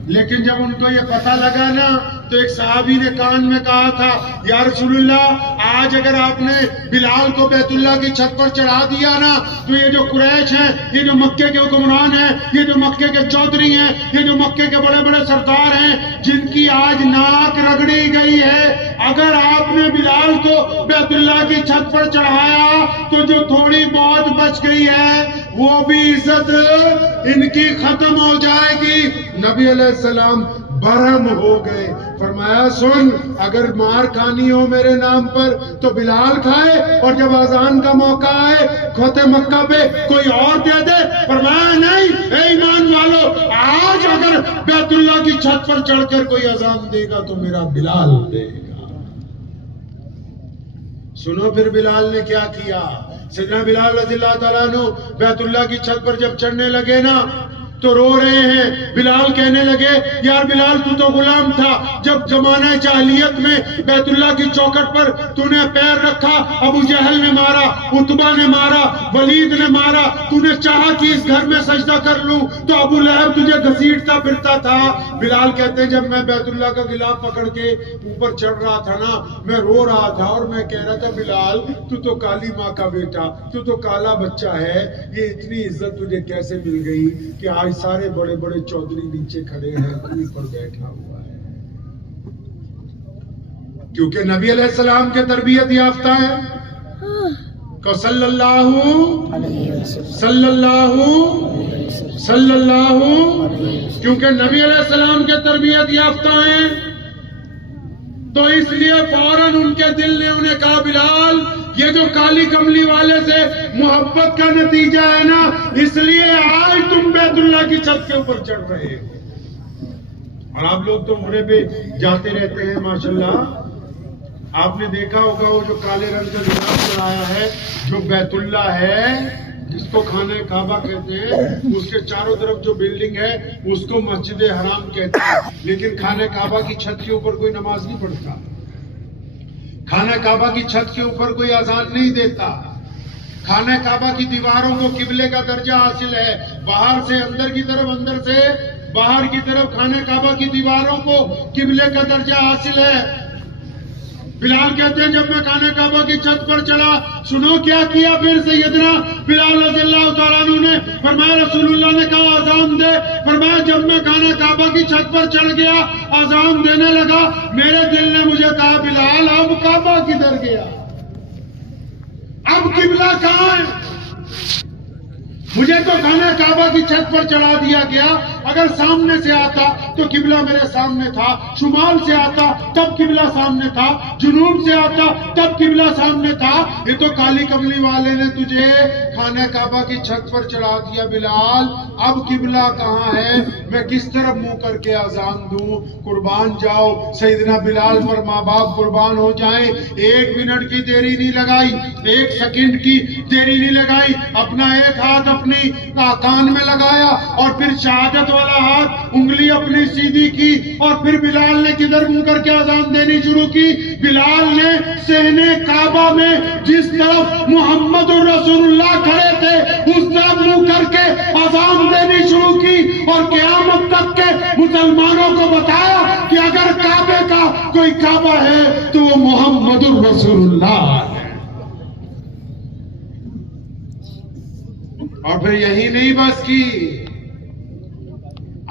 لیکن جب ان کو یہ پتہ لگا نا تو ایک صحابی نے کان میں کہا تھا یا رسول اللہ آج اگر آپ نے بلال کو بیت اللہ کی چھت پر چڑھا دیا نا تو یہ جو قریش ہیں، یہ جو مکے کے حکمران ہیں، یہ جو مکے کے چودھری ہیں، یہ جو مکے کے بڑے بڑے سردار ہیں جن کی آج ناک رگڑی گئی ہے، اگر آپ نے بلال کو بیت اللہ کی چھت پر چڑھایا تو جو تھوڑی بہت بچ گئی ہے وہ بھی عزت ان کی ختم ہو جائے گی۔ نبی علیہ السلام برہم ہو گئے، فرمایا سن اگر مار کھانی ہو میرے نام پر تو بلال کھائے، اور جب اذان کا موقع آئے فتح مکہ پہ کوئی اور دے دے۔ فرمایا نہیں اے ایمان والو، آج اگر بیت اللہ کی چھت پر چڑھ کر کوئی اذان دے گا تو میرا بلال دے گا۔ سنو پھر بلال نے کیا کیا۔ سیدنا بلال رضی اللہ تعالیٰ عنہ بیت اللہ کی چھت پر جب چڑھنے لگے نا تو رو رہے ہیں۔ بلال کہنے لگے یار بلال تو غلام تھا، جب زمانہ جاہلیت میں بیت اللہ کی چوکھٹ پر تو نے پیر رکھا، ابو جہل نے مارا، عتبہ نے مارا، ولید نے مارا، تو نے چاہا کہ اس گھر میں سجدہ کر لوں تو ابو لہب تجھے گھسیٹتا پھرتا تھا۔ بلال کہتے ہیں جب میں بیت اللہ کا غلاف پکڑ کے اوپر چڑھ رہا تھا نا میں رو رہا تھا اور میں کہہ رہا تھا بلال تو کالی ماں کا بیٹا، تو کالا بچہ ہے، یہ اتنی عزت تجھے کیسے مل گئی کہ آج سارے بڑے بڑے چودھری نیچے کھڑے ہیں، تو اوپر بیٹھا ہوا ہے۔ کیونکہ نبی علیہ السلام کے تربیت یافتہ ہے کہ صلی اللہ کیونکہ نبی علیہ السلام کے تربیت یافتہ ہیں تو اس لیے فوراً ان کے دل نے انہیں کہا بلال یہ جو کالی کملی والے سے محبت کا نتیجہ ہے نا، اس لیے آج تم بیت اللہ کی چھت کے اوپر چڑھ رہے ہو۔ اور آپ لوگ تو عمرے پہ جاتے رہتے ہیں ماشاءاللہ، آپ نے دیکھا ہوگا وہ جو کالے رنگ کا لباس چڑھایا ہے جو بیت اللہ ہے جس کو خانہ کعبہ کہتے ہیں، اس کے چاروں طرف جو بلڈنگ ہے اس کو مسجد حرام کہتے ہیں، لیکن خانہ کعبہ کی چھت کے اوپر کوئی نماز نہیں پڑھتا، خانہ کعبہ کی چھت کے اوپر کوئی اذان نہیں دیتا، خانہ کعبہ کی دیواروں کو قبلے کا درجہ حاصل ہے، باہر سے اندر کی طرف، اندر سے باہر کی طرف خانہ کعبہ کی دیواروں کو قبلے کا درجہ حاصل ہے۔ بلال کہتے ہیں جب میں خانہ کعبہ کی چھت پر چلا، سنو کیا کیا پھر سیدنا بلال رضی اللہ تعالیٰ عنہ نے، فرمایا رسول اللہ نے کہا اذان دے، فرمایا جب میں خانہ کعبہ کی چھت پر چڑھ گیا اذان دینے لگا، میرے دل نے مجھے کہا بلال اب کعبہ کدھر گیا، اب قبلہ کہاں ہے؟ مجھے تو خانہ کعبہ کی چھت پر چڑھا دیا گیا، اگر سامنے سے آتا تو قبلہ میرے سامنے تھا، شمال سے آتا تب قبلہ سامنے تھا، جنوب سے آتا تب قبلہ سامنے تھا، یہ تو کالی کملی والے نے تجھے خانہ کعبہ کی چھت پر چڑھا دیا بلال، اب قبلہ کہاں ہے، میں کس طرف منہ کر کے اذان دوں؟ قربان جاؤ سیدنا بلال پر ماں باپ قربان ہو جائیں، ایک منٹ کی دیری نہیں لگائی، ایک سیکنڈ کی دیری نہیں لگائی، اپنا ایک ہاتھ اپنی کان میں لگایا اور پھر شہادت والا ہاتھ انگلی اپنی سیدھی کی اور پھر بلال نے کدھر منہ کر کے اذان دینی شروع کی؟ بلال نے صحن کعبہ میں جس طرف محمد رسول اللہ کھڑے تھے اس طرف منہ کر کے اذان دینی شروع کی اور قیامت تک کے مسلمانوں کو بتایا کہ اگر کعبے کا کوئی کعبہ ہے تو وہ محمد رسول اللہ ہے۔ اور پھر یہی نہیں بس کی،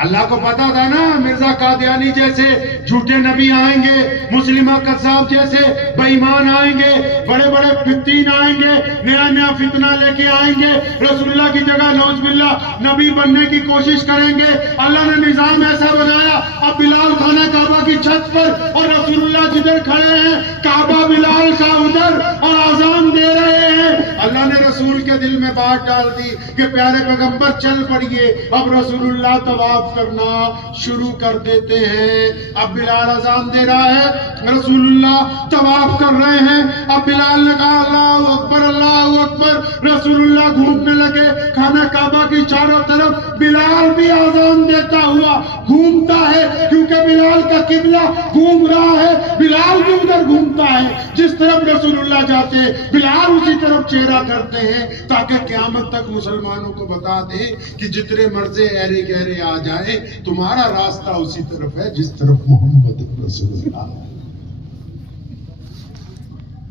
اللہ کو پتا تھا نا مرزا قادیانی جیسے جھوٹے نبی آئیں گے، مسلمہ قذاب جیسے بے ایمان آئیں گے، بڑے بڑے فتین آئیں گے، نیا نیا فتنہ لے کے آئیں گے، رسول اللہ کی جگہ نعوذ باللہ نبی بننے کی کوشش کریں گے۔ اللہ نے نظام ایسا بنایا، اب بلال خانہ کعبہ کی چھت پر اور رسول اللہ جدھر کھڑے ہیں کعبہ بلال کا ادھر اور اذان دے رہے ہیں۔ اللہ نے رسول کے دل میں بات ڈال دی کہ پیارے پیغمبر چل پڑیے، اب رسول اللہ طواف کرنا شروع کر دیتے ہیں۔ اب بلال اذان دے رہا ہے، رسول اللہ طواف کر رہے ہیں، اب بلال نے کہا اللہ اکبر اللہ اکبر، رسول اللہ گھومنے لگے خانہ کعبہ کی چاروں طرف، بلال بھی اذان دیتا ہوا گھومتا ہے کیونکہ بلال کا قبلہ گھوم رہا ہے، بلال بھی ادھر گھومتا ہے، جس طرف رسول اللہ جاتے ہیں بلال اسی طرف چہرہ کرتے ہیں، تاکہ قیامت تک مسلمانوں کو بتا دیں کہ جتنے مرضے ایرے گہرے آ جائیں تمہارا راستہ اسی طرف ہے جس طرف محمد رسول اللہ،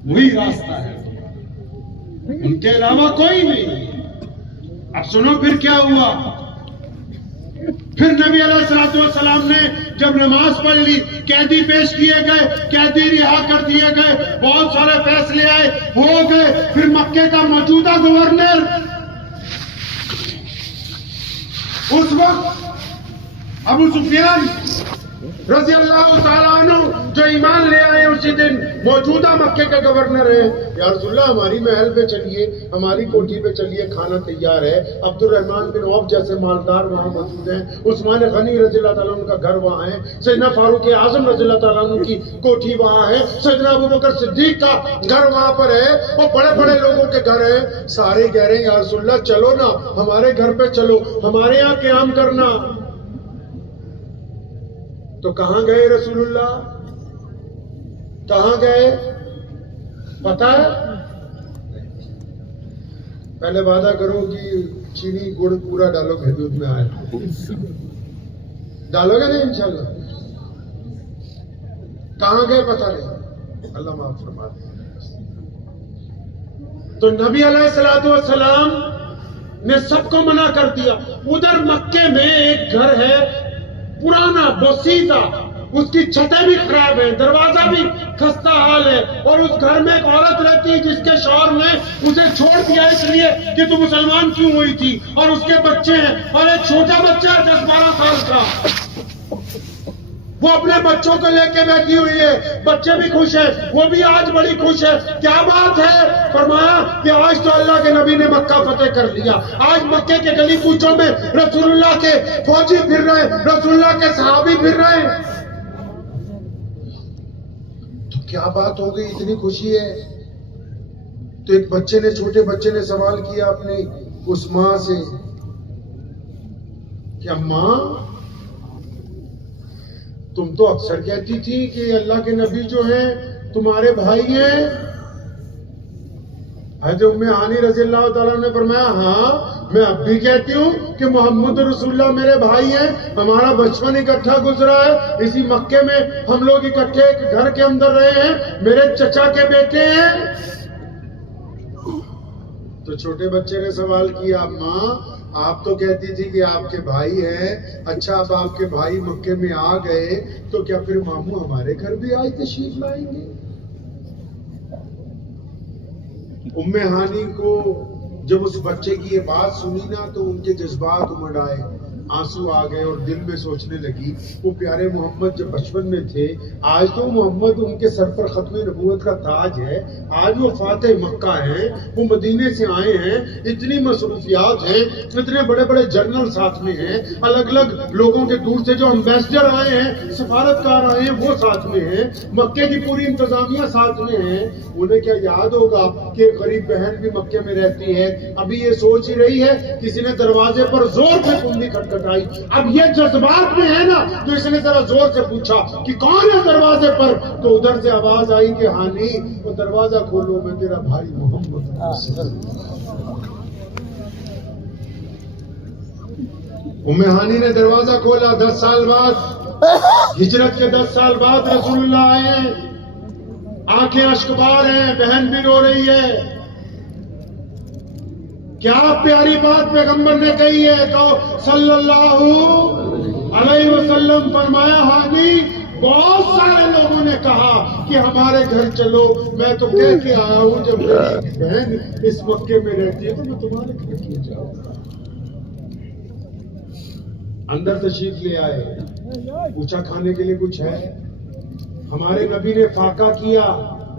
وہی راستہ ہے، ان کے علاوہ کوئی نہیں۔ اب سنو پھر کیا ہوا۔ پھر نبی علیہ السلام نے جب نماز پڑھ لی، قیدی پیش کیے گئے، قیدی رہا کر دیے گئے، بہت سارے فیصلے آئے ہو گئے۔ پھر مکے کا موجودہ گورنر اس وقت ابو سفیان رضی اللہ تعالیٰ عنہ جو ایمان لے آئے اسی دن، موجودہ مکے کے گورنر ہے، یا رسول اللہ ہماری محل پہ چلیے، ہماری کوٹھی پہ چلیے، کھانا تیار ہے۔ عبد الرحمن بن عوف جیسے مالدار وہاں موجود ہیں، عثمان غنی رضی اللہ تعالیٰ عنہ کا گھر وہاں ہے، سیدنا فاروق اعظم رضی اللہ تعالیٰ عنہ کی کوٹھی وہاں ہے، سیدنا ابوبکر صدیق کا گھر وہاں پر ہے، اور بڑے بڑے لوگوں کے گھر ہیں۔ سارے کہہ رہے ہیں یا رسول اللہ چلو نا، ہمارے گھر پہ چلو، ہمارے یہاں قیام کرنا۔ تو کہاں گئے رسول اللہ؟ کہاں گئے پتا ہے؟ پہلے وعدہ کرو کہ چینی گڑ پورا ڈالو گے دودھ میں آئے، ڈالو گے نہیں انشاءاللہ؟ کہاں گئے پتا نہیں، اللہ معاف فرما دے۔ تو نبی علیہ السلام نے سب کو منع کر دیا۔ ادھر مکے میں ایک گھر ہے پرانا بوسیدہ، اس کی چھتیں بھی خراب ہیں، دروازہ بھی خستہ حال ہے، اور اس گھر میں ایک عورت رہتی ہے جس کے شوہر نے اسے چھوڑ دیا اس لیے کہ تو مسلمان کیوں ہوئی تھی، اور اس کے بچے ہیں، اور ایک چھوٹا بچہ ہے 10-12 سال کا، وہ اپنے بچوں کو لے کے بیٹھی ہوئی ہے، بچے بھی خوش ہیں، وہ بھی آج بڑی خوش ہے۔ کیا بات ہے؟ فرمایا کہ آج تو اللہ کے نبی نے مکہ فتح کر لیا، آج مکے کے گلی کوچوں میں رسول اللہ کے فوجی پھر رہے ہیں، رسول اللہ کے صحابی پھر رہے ہیں۔ تو کیا بات ہو گئی، اتنی خوشی ہے؟ تو ایک بچے نے، چھوٹے بچے نے سوال کیا اپنی اس ماں سے کہ اماں تم تو اکثر کہتی تھی کہ اللہ کے نبی جو ہیں تمہارے بھائی ہیں۔ حضرت ام ہانی رضی اللہ تعالیٰ نے فرمایا ہاں میں اب بھی کہتی ہوں کہ محمد رسول اللہ میرے بھائی ہیں، ہمارا بچپن اکٹھا گزرا ہے، اسی مکے میں ہم لوگ اکٹھے ایک گھر کے اندر رہے ہیں، میرے چچا کے بیٹے ہیں۔ تو چھوٹے بچے نے سوال کیا ماں آپ تو کہتی تھی کہ آپ کے بھائی ہیں، اچھا اب آپ کے بھائی مکے میں آ گئے تو کیا پھر ماموں ہمارے گھر بھی آئی تشریف لائیں گے؟ ام ہانی کو جب اس بچے کی یہ بات سنی نا تو ان کے جذبات امڑ آئے، آنسو آ گئے، اور دل میں سوچنے لگی وہ پیارے محمد جب بچپن میں تھے، آج تو محمد ان کے سر پر ختم نبوت کا تاج ہے، آج وہ فاتح مکہ ہیں، وہ مدینے سے آئے ہیں، اتنی مصروفیات ہیں، اتنے بڑے بڑے جنرل ساتھ میں ہیں، الگ الگ لوگوں کے دور سے جو امبیسڈر آئے ہیں، سفارتکار آئے ہیں وہ ساتھ میں ہیں، مکے کی پوری انتظامیہ ساتھ میں ہیں۔ انہیں کیا یاد ہوگا کہ ایک غریب بہن بھی مکے میں رہتی ہے، ابھی یہ سوچ ہی رہی ہے، کسی نے دروازے پر زور سے کنڈی کھٹکھٹائی، اب یہ جذبات میں ہے نا تو اس نے ذرا زور سے پوچھا کہ کون ہے دروازے پر، تو ادھر سے آواز آئی کہ ہانی وہ دروازہ کھولو میں تیرا بھائی محمد۔ ام ہانی نے دروازہ کھولا، 10 سال بعد، ہجرت کے 10 سال بعد رسول اللہ آئے ہیں، آنکھیں اشکبار ہیں، بہن بھی رو رہی ہے۔ کیا پیاری بات پیغمبر نے کہی ہے تو صلی اللہ علیہ وسلم فرمایا ہانی بہت سارے لوگوں نے کہا کہ ہمارے گھر چلو، میں تو کہہ کے آیا ہوں جب میری بہن اس مکے میں رہتی ہے تو میں تمہارے گھر کیوں جاؤں گا۔ اندر تشریف لے آئے، پوچھا کھانے کے لیے کچھ ہے؟ ہمارے نبی نے فاقہ کیا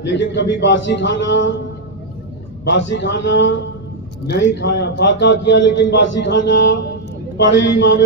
لیکن کبھی باسی کھانا نہیں کھایا، فاقہ کیا لیکن باسی کھانا۔ پڑھے امام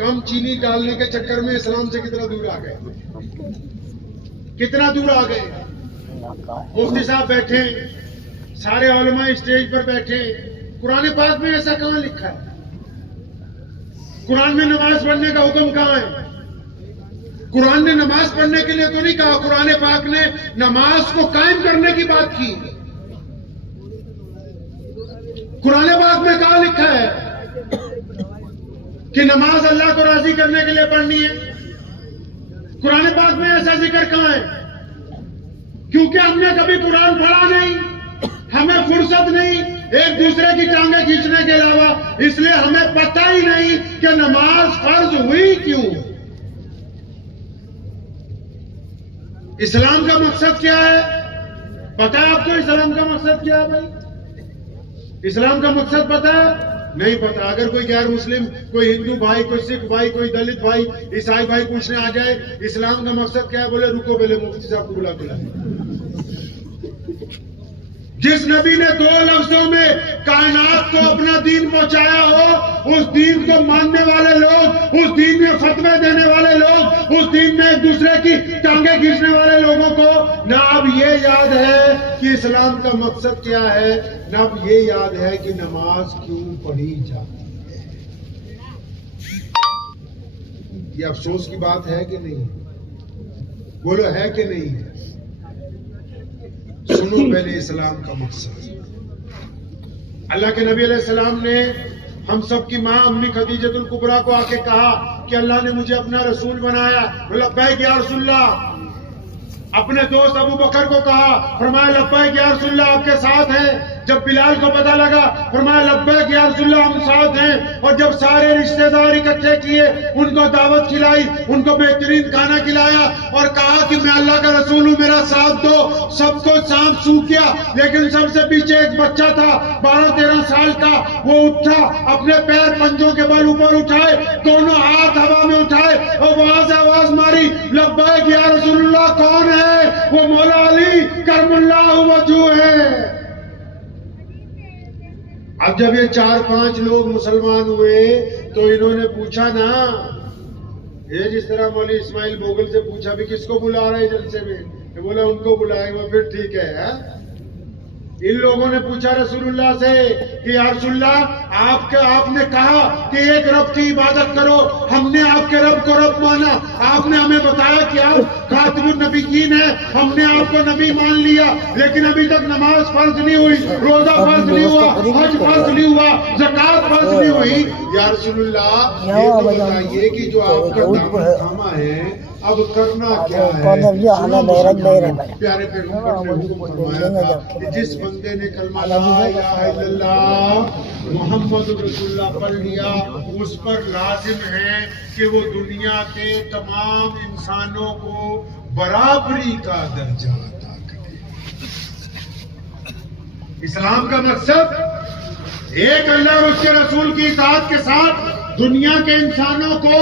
کم چینی ڈالنے کے چکر میں اسلام سے کتنا دور آ گئے، کتنا دور آ گئے. مفتی صاحب بیٹھے، سارے علماء اسٹیج پر بیٹھے، قرآن پاک میں ایسا کہاں لکھا ہے؟ قرآن میں نماز پڑھنے کا حکم کہاں ہے؟ قرآن نے نماز پڑھنے کے لیے تو نہیں کہا، قرآن پاک نے نماز کو قائم کرنے کی بات کی. قرآن پاک میں کہاں لکھا ہے کہ نماز اللہ کو راضی کرنے کے لیے پڑھنی ہے؟ قرآن پاک میں ایسا ذکر کہاں ہے؟ کیونکہ ہم نے کبھی قرآن پڑھا نہیں، ہمیں فرصت نہیں ایک دوسرے کی ٹانگیں کھینچنے کے علاوہ، اس لیے ہمیں پتہ ہی نہیں کہ نماز فرض ہوئی کیوں. اسلام کا مقصد کیا ہے؟ پتہ ہے آپ کو اسلام کا مقصد کیا ہے بھائی؟ اسلام کا مقصد پتہ ہے؟ نہیں پتا. اگر کوئی غیر مسلم، کوئی ہندو بھائی، کوئی سکھ بھائی، کوئی دلت بھائی، عیسائی بھائی پوچھنے آ جائے اسلام کا مقصد کیا ہے، بولے رکو پہلے مفتی صاحب کو بلا کے لائے. جس نبی نے 2 لفظوں میں کائنات کو اپنا دین پہنچایا ہو، اس دین کو ماننے والے لوگ، اس دین میں فتوے دینے والے لوگ، اس دین میں ایک دوسرے کی ٹانگیں کھینچنے والے لوگوں کو نہ اب یہ یاد ہے کہ اسلام کا مقصد کیا ہے، نہ اب یہ یاد ہے کہ نماز کیوں پڑھی جاتی ہے. یہ افسوس کی بات ہے کہ نہیں؟ بولو ہے کہ نہیں ہے؟ سنو پہلے اسلام کا مقصد. اللہ کے نبی علیہ السلام نے ہم سب کی ماں امی خدیجۃ الکبریٰ کو آ کے کہا کہ اللہ نے مجھے اپنا رسول بنایا. لبیک یا رسول اللہ. اپنے دوست ابو بکر کو کہا، فرمایا لبیک یا رسول اللہ آپ کے ساتھ ہیں. جب بلال کو پتا لگا فرمایا لبیک یا رسول اللہ ہم ساتھ ہیں. اور جب سارے رشتہ دار اکٹھے کیے، ان کو دعوت کھلائی، ان کو بہترین کھانا کھلایا اور کہا کہ میں اللہ کا رسول ہوں، میرا ساتھ دو. سب کو سانپ سو کیا، لیکن سب سے پیچھے ایک بچہ تھا 12-13 سال کا. وہ اٹھا، اپنے پیر پنجوں کے بل اوپر اٹھائے، دونوں ہاتھ ہوا میں اٹھائے اور وہاں سے آواز ماری لبیک یا رسول اللہ. کون ہے وہ؟ مولا علی کرم اللہ وجہہ ہے. اب جب یہ 4-5 لوگ مسلمان ہوئے تو انہوں نے پوچھا نا، یہ جس طرح مولوی اسماعیل بوگل سے پوچھا بھی کس کو بلا رہے جلسے میں، یہ بولا ان کو بلائیں گے. پھر ٹھیک ہے. ان لوگوں نے پوچھا رسول اللہ سے کہ یا رسول اللہ آپ نے کہا کہ ایک رب کی عبادت کرو، ہم نے آپ کے رب کو رب مانا، آپ نے ہمیں بتایا کہ آپ خاتم النبیین ہیں، ہم نے آپ کو نبی مان لیا، لیکن ابھی تک نماز فرض نہیں ہوئی، روزہ فرض نہیں ہوا، حج فرض نہیں ہوا، زکوٰۃ فرض نہیں ہوئی. یا رسول اللہ یہ تو بتائیے کہ جو آپ کا دامن تھاما ہے اب کرنا کیا ہے؟ پیارے پیغمبر نے حکم فرمایا تھا کہ جس بندے نے کلمہ لا الہ الا اللہ محمد رسول اللہ پڑھ لیا، اس پر لازم ہے کہ وہ دنیا کے تمام انسانوں کو برابری کا درجہ عطا کرے. اسلام کا مقصد ایک اللہ اور اس کے رسول کی اطاعت کے ساتھ دنیا کے انسانوں کو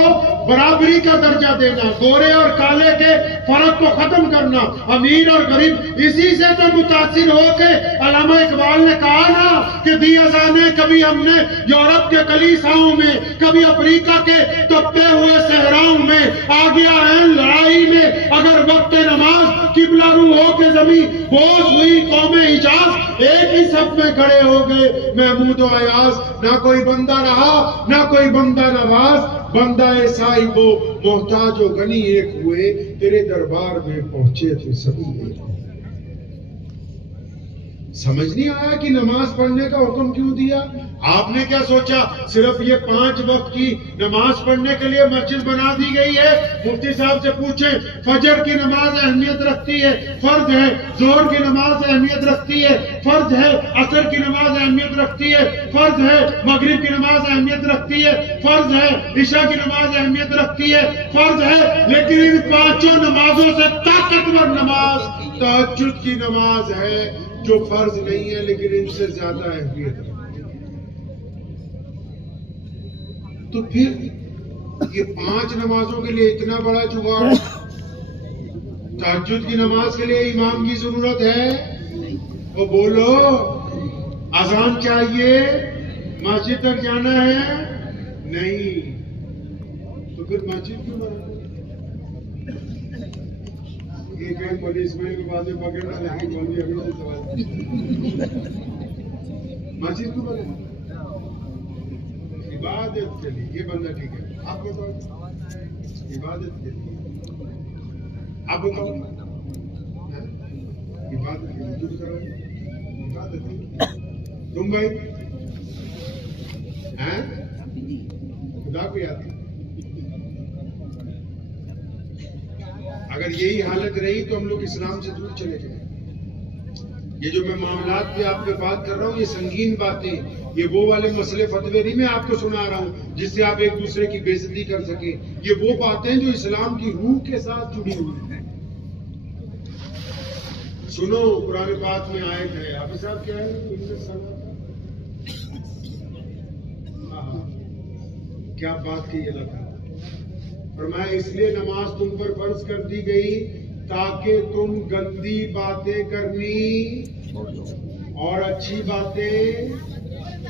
برابری کا درجہ دینا، گورے اور کالے کے فرق کو ختم کرنا، امیر اور غریب. اسی سے تو متاثر ہو کے علامہ اقبال نے کہا نا کہ دی اذانیں کبھی ہم نے یورپ کے کلیساؤں میں، کبھی افریقہ کے تپتے ہوئے صحراؤں میں، آ گیا ہے لڑائی میں اگر وقت نماز قبلہ رو ہو کے زمین بوس ہوئی قوم حجاز، ایک ہی صف میں کھڑے ہو گئے محمود و ایاز. نہ کوئی بندہ رہا نہ کوئی بندہ نواز، بندہ صاحب و محتاج و غنی ایک ہوئے، تیرے دربار میں پہنچے تھے سبھی ایک. سمجھ نہیں آیا کہ نماز پڑھنے کا حکم کیوں دیا؟ آپ نے کیا سوچا صرف یہ 5 وقت کی نماز پڑھنے کے لیے مسجد بنا دی گئی ہے؟ مفتی صاحب سے پوچھیں، فجر کی نماز اہمیت رکھتی ہے، فرض ہے. ظہر کی نماز اہمیت رکھتی ہے، فرض ہے. عصر کی نماز اہمیت رکھتی ہے، فرض ہے. مغرب کی نماز اہمیت رکھتی ہے، فرض ہے. عشاء کی نماز اہمیت رکھتی ہے، فرض ہے. لیکن ان 5 نمازوں سے طاقتور نماز تہجد کی نماز ہے، جو فرض نہیں ہے لیکن ان سے زیادہ اہمیت رکھتی ہے. تو پھر یہ 5 نمازوں کے لیے اتنا بڑا جگاڑ؟ تہجد کی نماز کے لیے امام کی ضرورت ہے؟ وہ بولو، اذان چاہیے، مسجد تک جانا ہے؟ نہیں. پھر مسجد کیوں بنا؟ ایک پولیس میں باتیں پکڑنا لیکن مولوی اگلے سے سوال مسجد کیوں بنا؟ عبادت کے لیے. یہ بندہ ٹھیک ہے. آپ بتاؤ عبادت کے لیے. آپ بتاؤ عبادت کے لیے کرو. عبادت کے لیے. تم بھائی خدا کو یاد. اگر یہی حالت رہی تو ہم لوگ اسلام سے دور چلے جائیں. یہ جو میں معاملات پہ آپ پہ بات کر رہا ہوں یہ سنگین باتیں, یہ وہ والے مسئلے فتوے نہیں میں آپ کو سنا رہا ہوں جس سے آپ ایک دوسرے کی بے عزتی کر سکیں. یہ وہ باتیں جو اسلام کی روح کے ساتھ جڑی ہوئی ہیں. سنو قرآن پاک میں آیت ہے. آپ صاحب کیا ہے کیا بات کی اللہ تعالیٰ فرمایا اس لیے نماز تم پر فرض کر دی گئی تاکہ تم گندی باتیں کرنی اور اچھی باتیں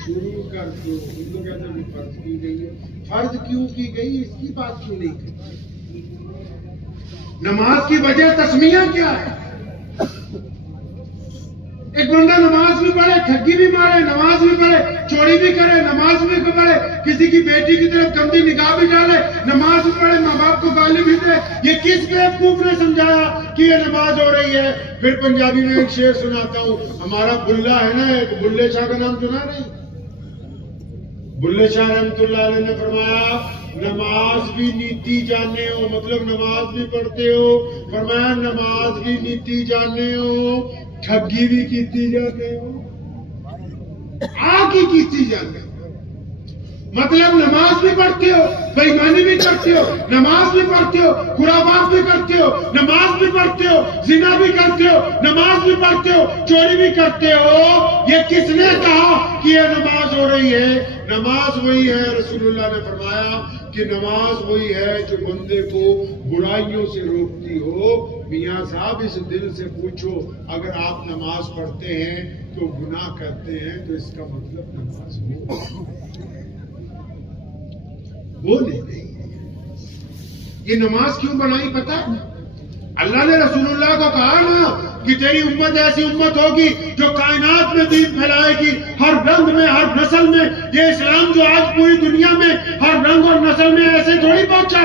شروع کر دو. ان کو کہتے ہیں فرض کی گئی ہے. فرض کیوں کی گئی اس کی بات کیوں نہیں کی؟ نماز کی وجہ تسمیہ کیا ہے؟ ایک بندہ نماز بھی پڑھے, ٹھگی بھی مارے, نماز بھی پڑھے, چوری بھی کرے, نماز بھی پڑھے, کسی کی بیٹی کی طرف گندی نگاہ بھی ڈالے, نماز بھی پڑھے, ماں باپ کو گالی بھی دے. یہ کس بیوقوف نے سمجھایا کہ یہ نماز ہو رہی ہے؟ پھر پنجابی میں ایک شعر سناتا ہوں. ہمارا بلا ہے نا, ایک بلے شاہ کا نام سنا نہیں؟ بلے شاہ رحمت اللہ علیہ نے فرمایا نماز بھی نیتی جانے ہو, مطلب نماز بھی پڑھتے ہو. فرمایا نماز بھی نیتی جانے ہو, ٹھگی بھی کیتی جاتے ہو, آگے کیتی جاتے ہو. مطلب نماز بھی پڑھتے ہو, بے ایمانی بھی کرتے ہو, نماز بھی پڑھتے ہو, خرافات بھی کرتے ہو, نماز بھی پڑھتے ہو, زنا بھی کرتے ہو, نماز بھی پڑھتے ہو, چوری بھی کرتے ہو. یہ کس نے کہا کہ یہ نماز ہو رہی ہے؟ نماز وہی ہے, رسول اللہ نے فرمایا کہ نماز وہی ہے جو بندے کو برائیوں سے روکتی ہو. میاں صاحب اس دل سے پوچھو اگر آپ نماز پڑھتے ہیں تو گناہ کرتے ہیں تو اس کا مطلب نماز وہ نہیں. یہ نماز کیوں بنائی پتہ ہے؟ اللہ نے رسول اللہ کو کہا نا کہ تیری امت ایسی امت ہوگی جو کائنات میں دین پھیلائے گی, ہر رنگ میں, ہر نسل میں. یہ اسلام جو آج پوری دنیا میں ہر رنگ اور نسل میں ایسے تھوڑی پہنچا.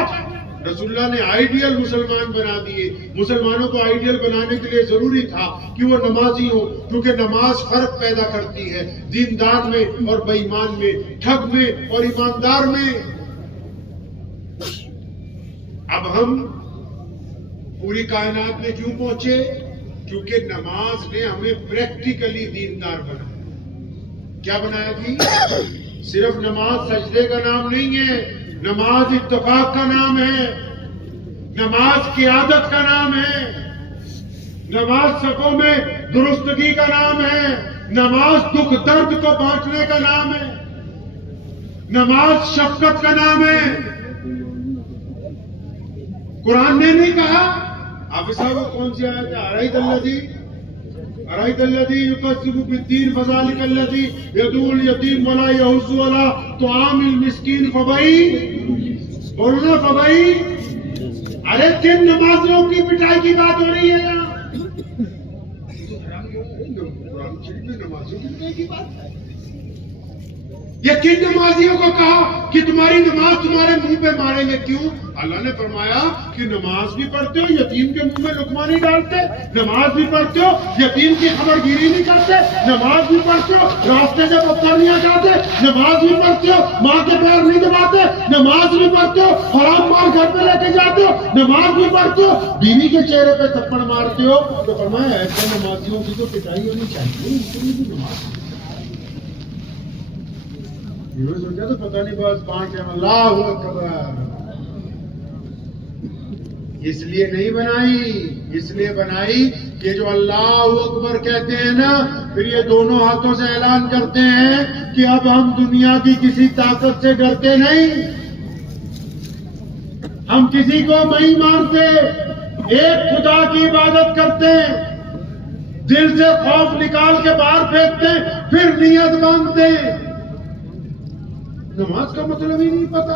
رسول اللہ نے آئیڈیل مسلمان بنا دیے. مسلمانوں کو آئیڈیل بنانے کے لیے ضروری تھا کہ وہ نمازی ہو, کیونکہ نماز فرق پیدا کرتی ہے دیندار میں اور بے ایمان میں, ٹھگ میں اور ایماندار میں. اب ہم پوری کائنات میں کیوں پہنچے؟ کیونکہ نماز نے ہمیں پریکٹیکلی دیندار بنایا. کیا بنایا جی؟ صرف نماز سجدے کا نام نہیں ہے, نماز اتفاق کا نام ہے, نماز قیادت کا نام ہے, نماز صفوں میں درستگی کا نام ہے, نماز دکھ درد کو بانٹنے کا نام ہے, نماز شفقت کا نام ہے. قرآن نے نہیں کہا. آپ صاحب کون سی آیت ہے؟ ارائیت الذی یکذب بالدین فذلک الذی یدعو الیتیم ولا یحض علی طعام المسکین. فبئی بولنا, فبئی. ارے کن نمازوں کی پٹائی کی بات ہو رہی ہے یہاں؟ قرآن شریف میں نمازوں کی پٹائی کی بات ہے. یہ کن نمازیوں کو کہا کہ تمہاری نماز تمہارے منہ پہ ماریں گے؟ کیوں؟ اللہ نے فرمایا کہ نماز بھی پڑھتے ہو, یتیم کے منہ میں لقمہ نہیں ڈالتے. نماز بھی پڑھتے ہو, یتیم کی خبر گیری نہیں کرتے. نماز بھی پڑھتے ہو, راستے سے پتھر نہیں ہٹاتے. نماز بھی پڑھتے ہو, ماں کے پیر نہیں دباتے. نماز بھی پڑھتے ہو, حرام مال گھر پہ لے کے جاتے ہو. نماز بھی پڑھتے ہو, بیوی کے چہرے پہ تھپڑ مارتے ہو. تو فرمایا ایسے نمازیوں کی تو پٹائی ہونی چاہیے. نماز سوچا تو پتہ نہیں بس 5 اللہ اکبر. اس لیے نہیں بنائی, اس لیے بنائی کہ جو اللہ اکبر کہتے ہیں نا, پھر یہ دونوں ہاتھوں سے اعلان کرتے ہیں کہ اب ہم دنیا کی کسی طاقت سے ڈرتے نہیں, ہم کسی کو نہیں مانتے, ایک خدا کی عبادت کرتے ہیں, دل سے خوف نکال کے باہر پھینکتے ہیں, پھر نیت مانگتے ہیں. نماز کا مطلب ہی نہیں پتا.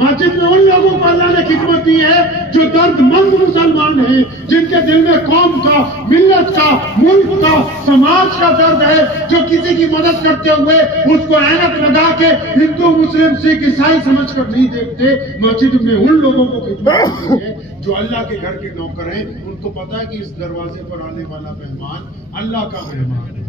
مسجد میں ان لوگوں کو اللہ نے خدمت دی ہے جو درد مند مسلمان ہیں، جن کے دل میں قوم کا، ملت کا، ملک کا، سماج کا درد ہے، جو کسی کی مدد کرتے ہوئے اس کو عینت لگا کے ہندو، مسلم، سکھ، عیسائی سمجھ کر نہیں دیکھتے۔ مسجد میں ان لوگوں کو خدمت دی ہے جو اللہ کے گھر کے نوکر ہیں، ان کو پتا ہے کہ اس دروازے پر آنے والا مہمان اللہ کا مہمان ہے۔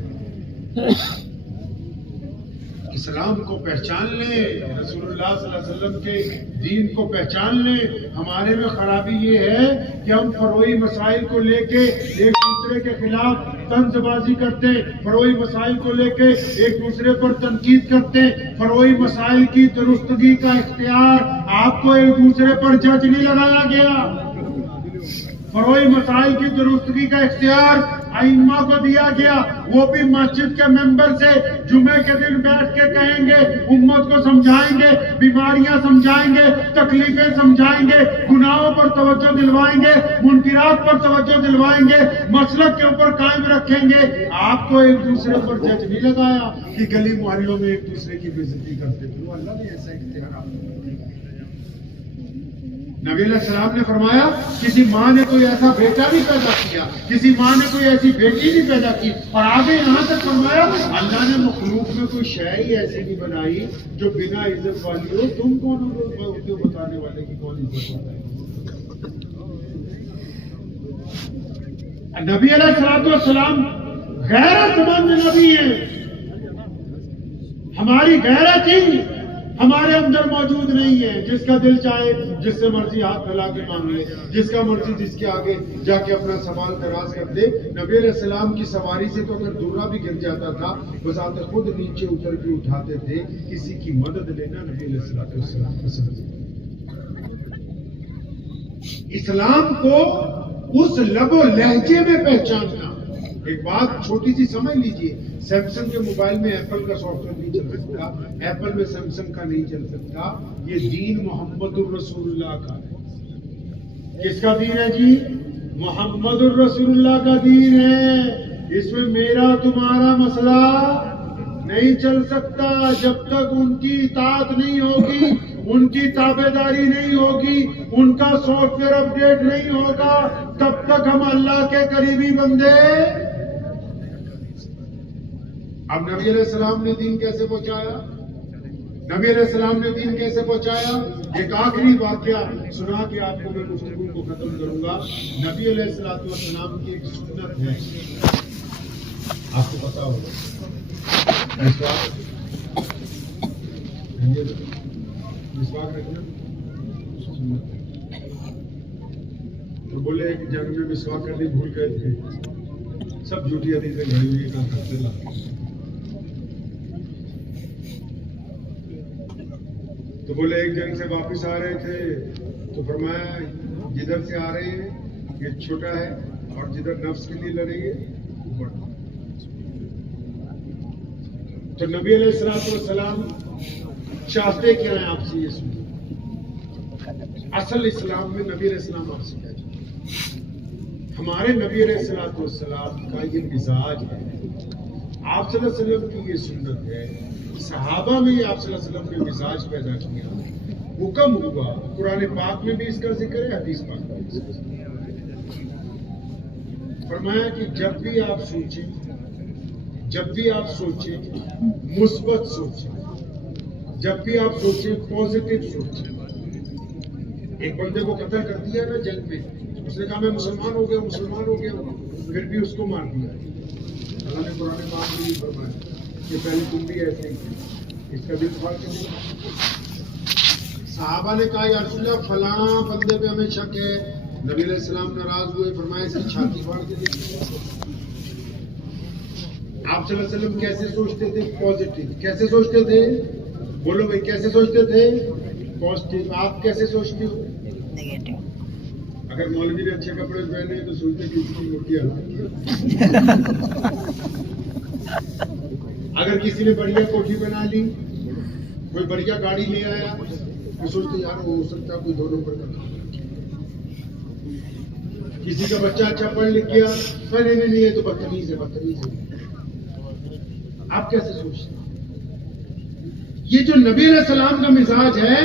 اسلام کو پہچان لیں، رسول اللہ صلی اللہ علیہ وسلم کے دین کو پہچان لیں۔ ہمارے میں خرابی یہ ہے کہ ہم فروعی مسائل کو لے کے ایک دوسرے کے خلاف طنز بازی کرتے، فروعی مسائل کو لے کے ایک دوسرے پر تنقید کرتے۔ فروعی مسائل کی درستگی کا اختیار آپ کو ایک دوسرے پر جج نہیں لگایا گیا۔ فروعی مسائل کی درستگی کا اختیار ائمہ کو دیا گیا، وہ بھی مسجد کے ممبر سے جمعے کے دن بیٹھ کے کہیں گے، امت کو سمجھائیں گے، بیماریاں سمجھائیں گے، تکلیفیں سمجھائیں گے، گناہوں پر توجہ دلوائیں گے، منکرات پر توجہ دلوائیں گے، مسلک کے اوپر قائم رکھیں گے۔ آپ کو ایک دوسرے پر جج نہیں لگایا کہ گلی محلوں میں ایک دوسرے کی بے عزتی کرتے تھے۔ اللہ نے ایسا اختیار آپ کو دیا۔ نبی علیہ السلام نے فرمایا کسی ماں نے کوئی ایسا بیٹا نہیں پیدا کیا، کسی ماں نے کوئی ایسی بیٹی نہیں پیدا کی، اور آگے یہاں تک فرمایا اللہ نے مخلوق میں کوئی شے ہی ایسی نہیں بنائی جو بنا عزت والی ہو۔ تم کون ہو بتانے والے کی کون عزت ہوتا ہے؟ نبی علیہ السلام غیرت مند نبی ہیں۔ ہماری غیرت ہی ہمارے اندر موجود نہیں ہے۔ جس کا دل چاہے جس سے مرضی ہاتھ پھیلا کے مانگ لے، جس کا مرضی جس کے آگے جا کے اپنا سوال دراز کر دے۔ نبی علیہ السلام کی سواری سے تو اگر دورہ بھی گر جاتا تھا بذات خود نیچے اتر کے اٹھاتے تھے۔ کسی کی مدد لینا نبی علیہ السلام پسند ہے۔ اسلام کو اس لب و لہجے میں پہچاننا۔ ایک بات چھوٹی سی سمجھ لیجئے، سیمسنگ کے موبائل میں ایپل کا سافٹ ویئر نہیں چل سکتا، ایپل میں سیمسنگ کا نہیں چل سکتا۔ یہ دین محمد الرسول اللہ کا ہے۔ کس کا دین ہے جی؟ محمد الرسول اللہ کا دین ہے۔ اس میں میرا تمہارا مسئلہ نہیں چل سکتا جب تک ان کی اطاعت نہیں ہوگی، ان کی تابع داری نہیں ہوگی، ان کا سافٹ ویئر اپ ڈیٹ نہیں ہوگا، تب تک ہم اللہ کے قریبی بندے۔ اب نبی علیہ السلام نے دین کیسے پہنچایا؟ نبی علیہ السلام نے دین کیسے پہنچایا؟ ایک آخری واقعہ سنا کے آپ کو میں گفتگو کو ختم کروں گا۔ نبی علیہ السلام کی ایک سنت ہے، آپ کو پتا ہوگا، مسواک رکھنا۔ تو بولے ایک جنگ میں مسواک کرنے بھول گئے تھے، سب جھوٹی حدیثیں گھڑی ہوئی کام کرتے لا۔ تو بولے ایک جنگ سے واپس آ رہے تھے تو فرمایا جدھر سے آ رہے ہیں یہ چھوٹا ہے اور جدھر نفس کے لیے لڑیں گے وہ بڑا۔ تو نبی علیہ السلام چاہتے کیا ہیں آپ سے یہ سنیں۔ اصل اسلام میں نبی علیہ السلام آپ سے کیا چاہتے ہیں؟ ہمارے نبی علیہ السلام کا یہ مزاج ہے، آپ صلی اللہ علیہ وسلم کی یہ سنت ہے، صحابہ میں یہ آپ صلی اللہ علیہ وسلم نے مزاج پیدا کیا، حکم ہوا۔ قرآن پاک میں بھی اس کا ذکر ہے، حدیث پاک میں بھی اس کا ذکر ہے۔ فرمایا کہ جب بھی آپ سوچیں مثبت سوچیں، جب بھی آپ سوچیں پازیٹو سوچیں۔ ایک بندے کو قتل کر دیا نا جنگ میں، اس نے کہا میں مسلمان ہو گیا، پھر بھی اس کو مار دیا۔ اللہ نے قرآن پاک میں یہ فرمایا کہ پہلے تم بھی ایسے ہی تھے، اس کا دل پھاڑ کے دیا۔ صحابہ نے کہا یا رسول اللہ فلاں بندے پہ ہمیں شک ہے، نبی علیہ السلام ناراض ہوئے، فرمایا اس کی چھاتی پھاڑ کے دیا۔ آپ صلی اللہ علیہ وسلم کیسے سوچتے تھے؟ پازیٹو۔ کیسے سوچتے تھے؟ بولو بھائی کیسے سوچتے تھے؟ پازیٹو۔ آپ کیسے سوچتے ہو؟ نیگیٹو۔ اگر مولوی نے اچھے کپڑے پہنے تو سوچتے کہ اس کی موٹی حالت۔ اگر کسی نے بڑھیا کوٹھی بنا لی، کوئی بڑھیا گاڑی لے آیا تو سوچتے یار وہ ہو سکتا کوئی 2 نمبر کا کام۔ کسی کا بچہ اچھا پڑھ لکھ گیا، نہیں یہ تو بدتمیز ہے۔ آپ کیسے سوچتے ہیں؟ یہ جو نبی علیہ السلام کا مزاج ہے،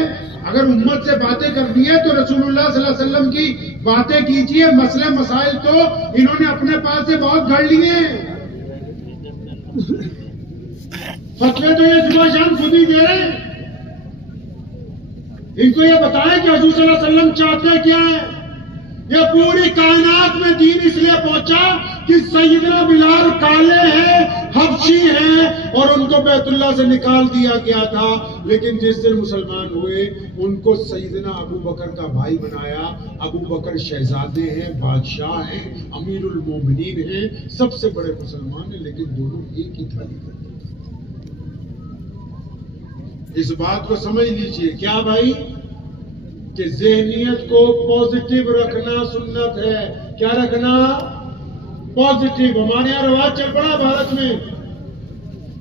اگر امت سے باتیں کرنی ہے تو رسول اللہ صلی اللہ علیہ وسلم کی باتیں کیجیے. مسئلے مسائل تو انہوں نے اپنے پاس سے بہت گھڑ لیے ہیں. فتوے تو یہ صبح شام خود ہی دے رہے ہیں. ان کو یہ بتائیں کہ حضور صلی اللہ علیہ وسلم چاہتے کیا ہے. یہ پوری کائنات میں دین اس لیے پہنچا کہ سیدنا بلال کالے ہیں، حبشی ہیں، اور ان کو بیت اللہ سے نکال دیا گیا تھا. لیکن جس دن مسلمان ہوئے ان کو سیدنا ابو بکر کا بھائی بنایا. ابو بکر شہزادے ہیں، بادشاہ ہیں، امیر المومنین ہیں، سب سے بڑے مسلمان ہیں، لیکن دونوں ایک ہی تھالی کرتے. اس بات کو سمجھ لیجئے. کیا بھائی؟ کہ ذہنیت کو پازیٹیو رکھنا سنت ہے. کیا رکھنا؟ پازیٹیو. ہمارے یہاں رواج چل پڑا بھارت میں.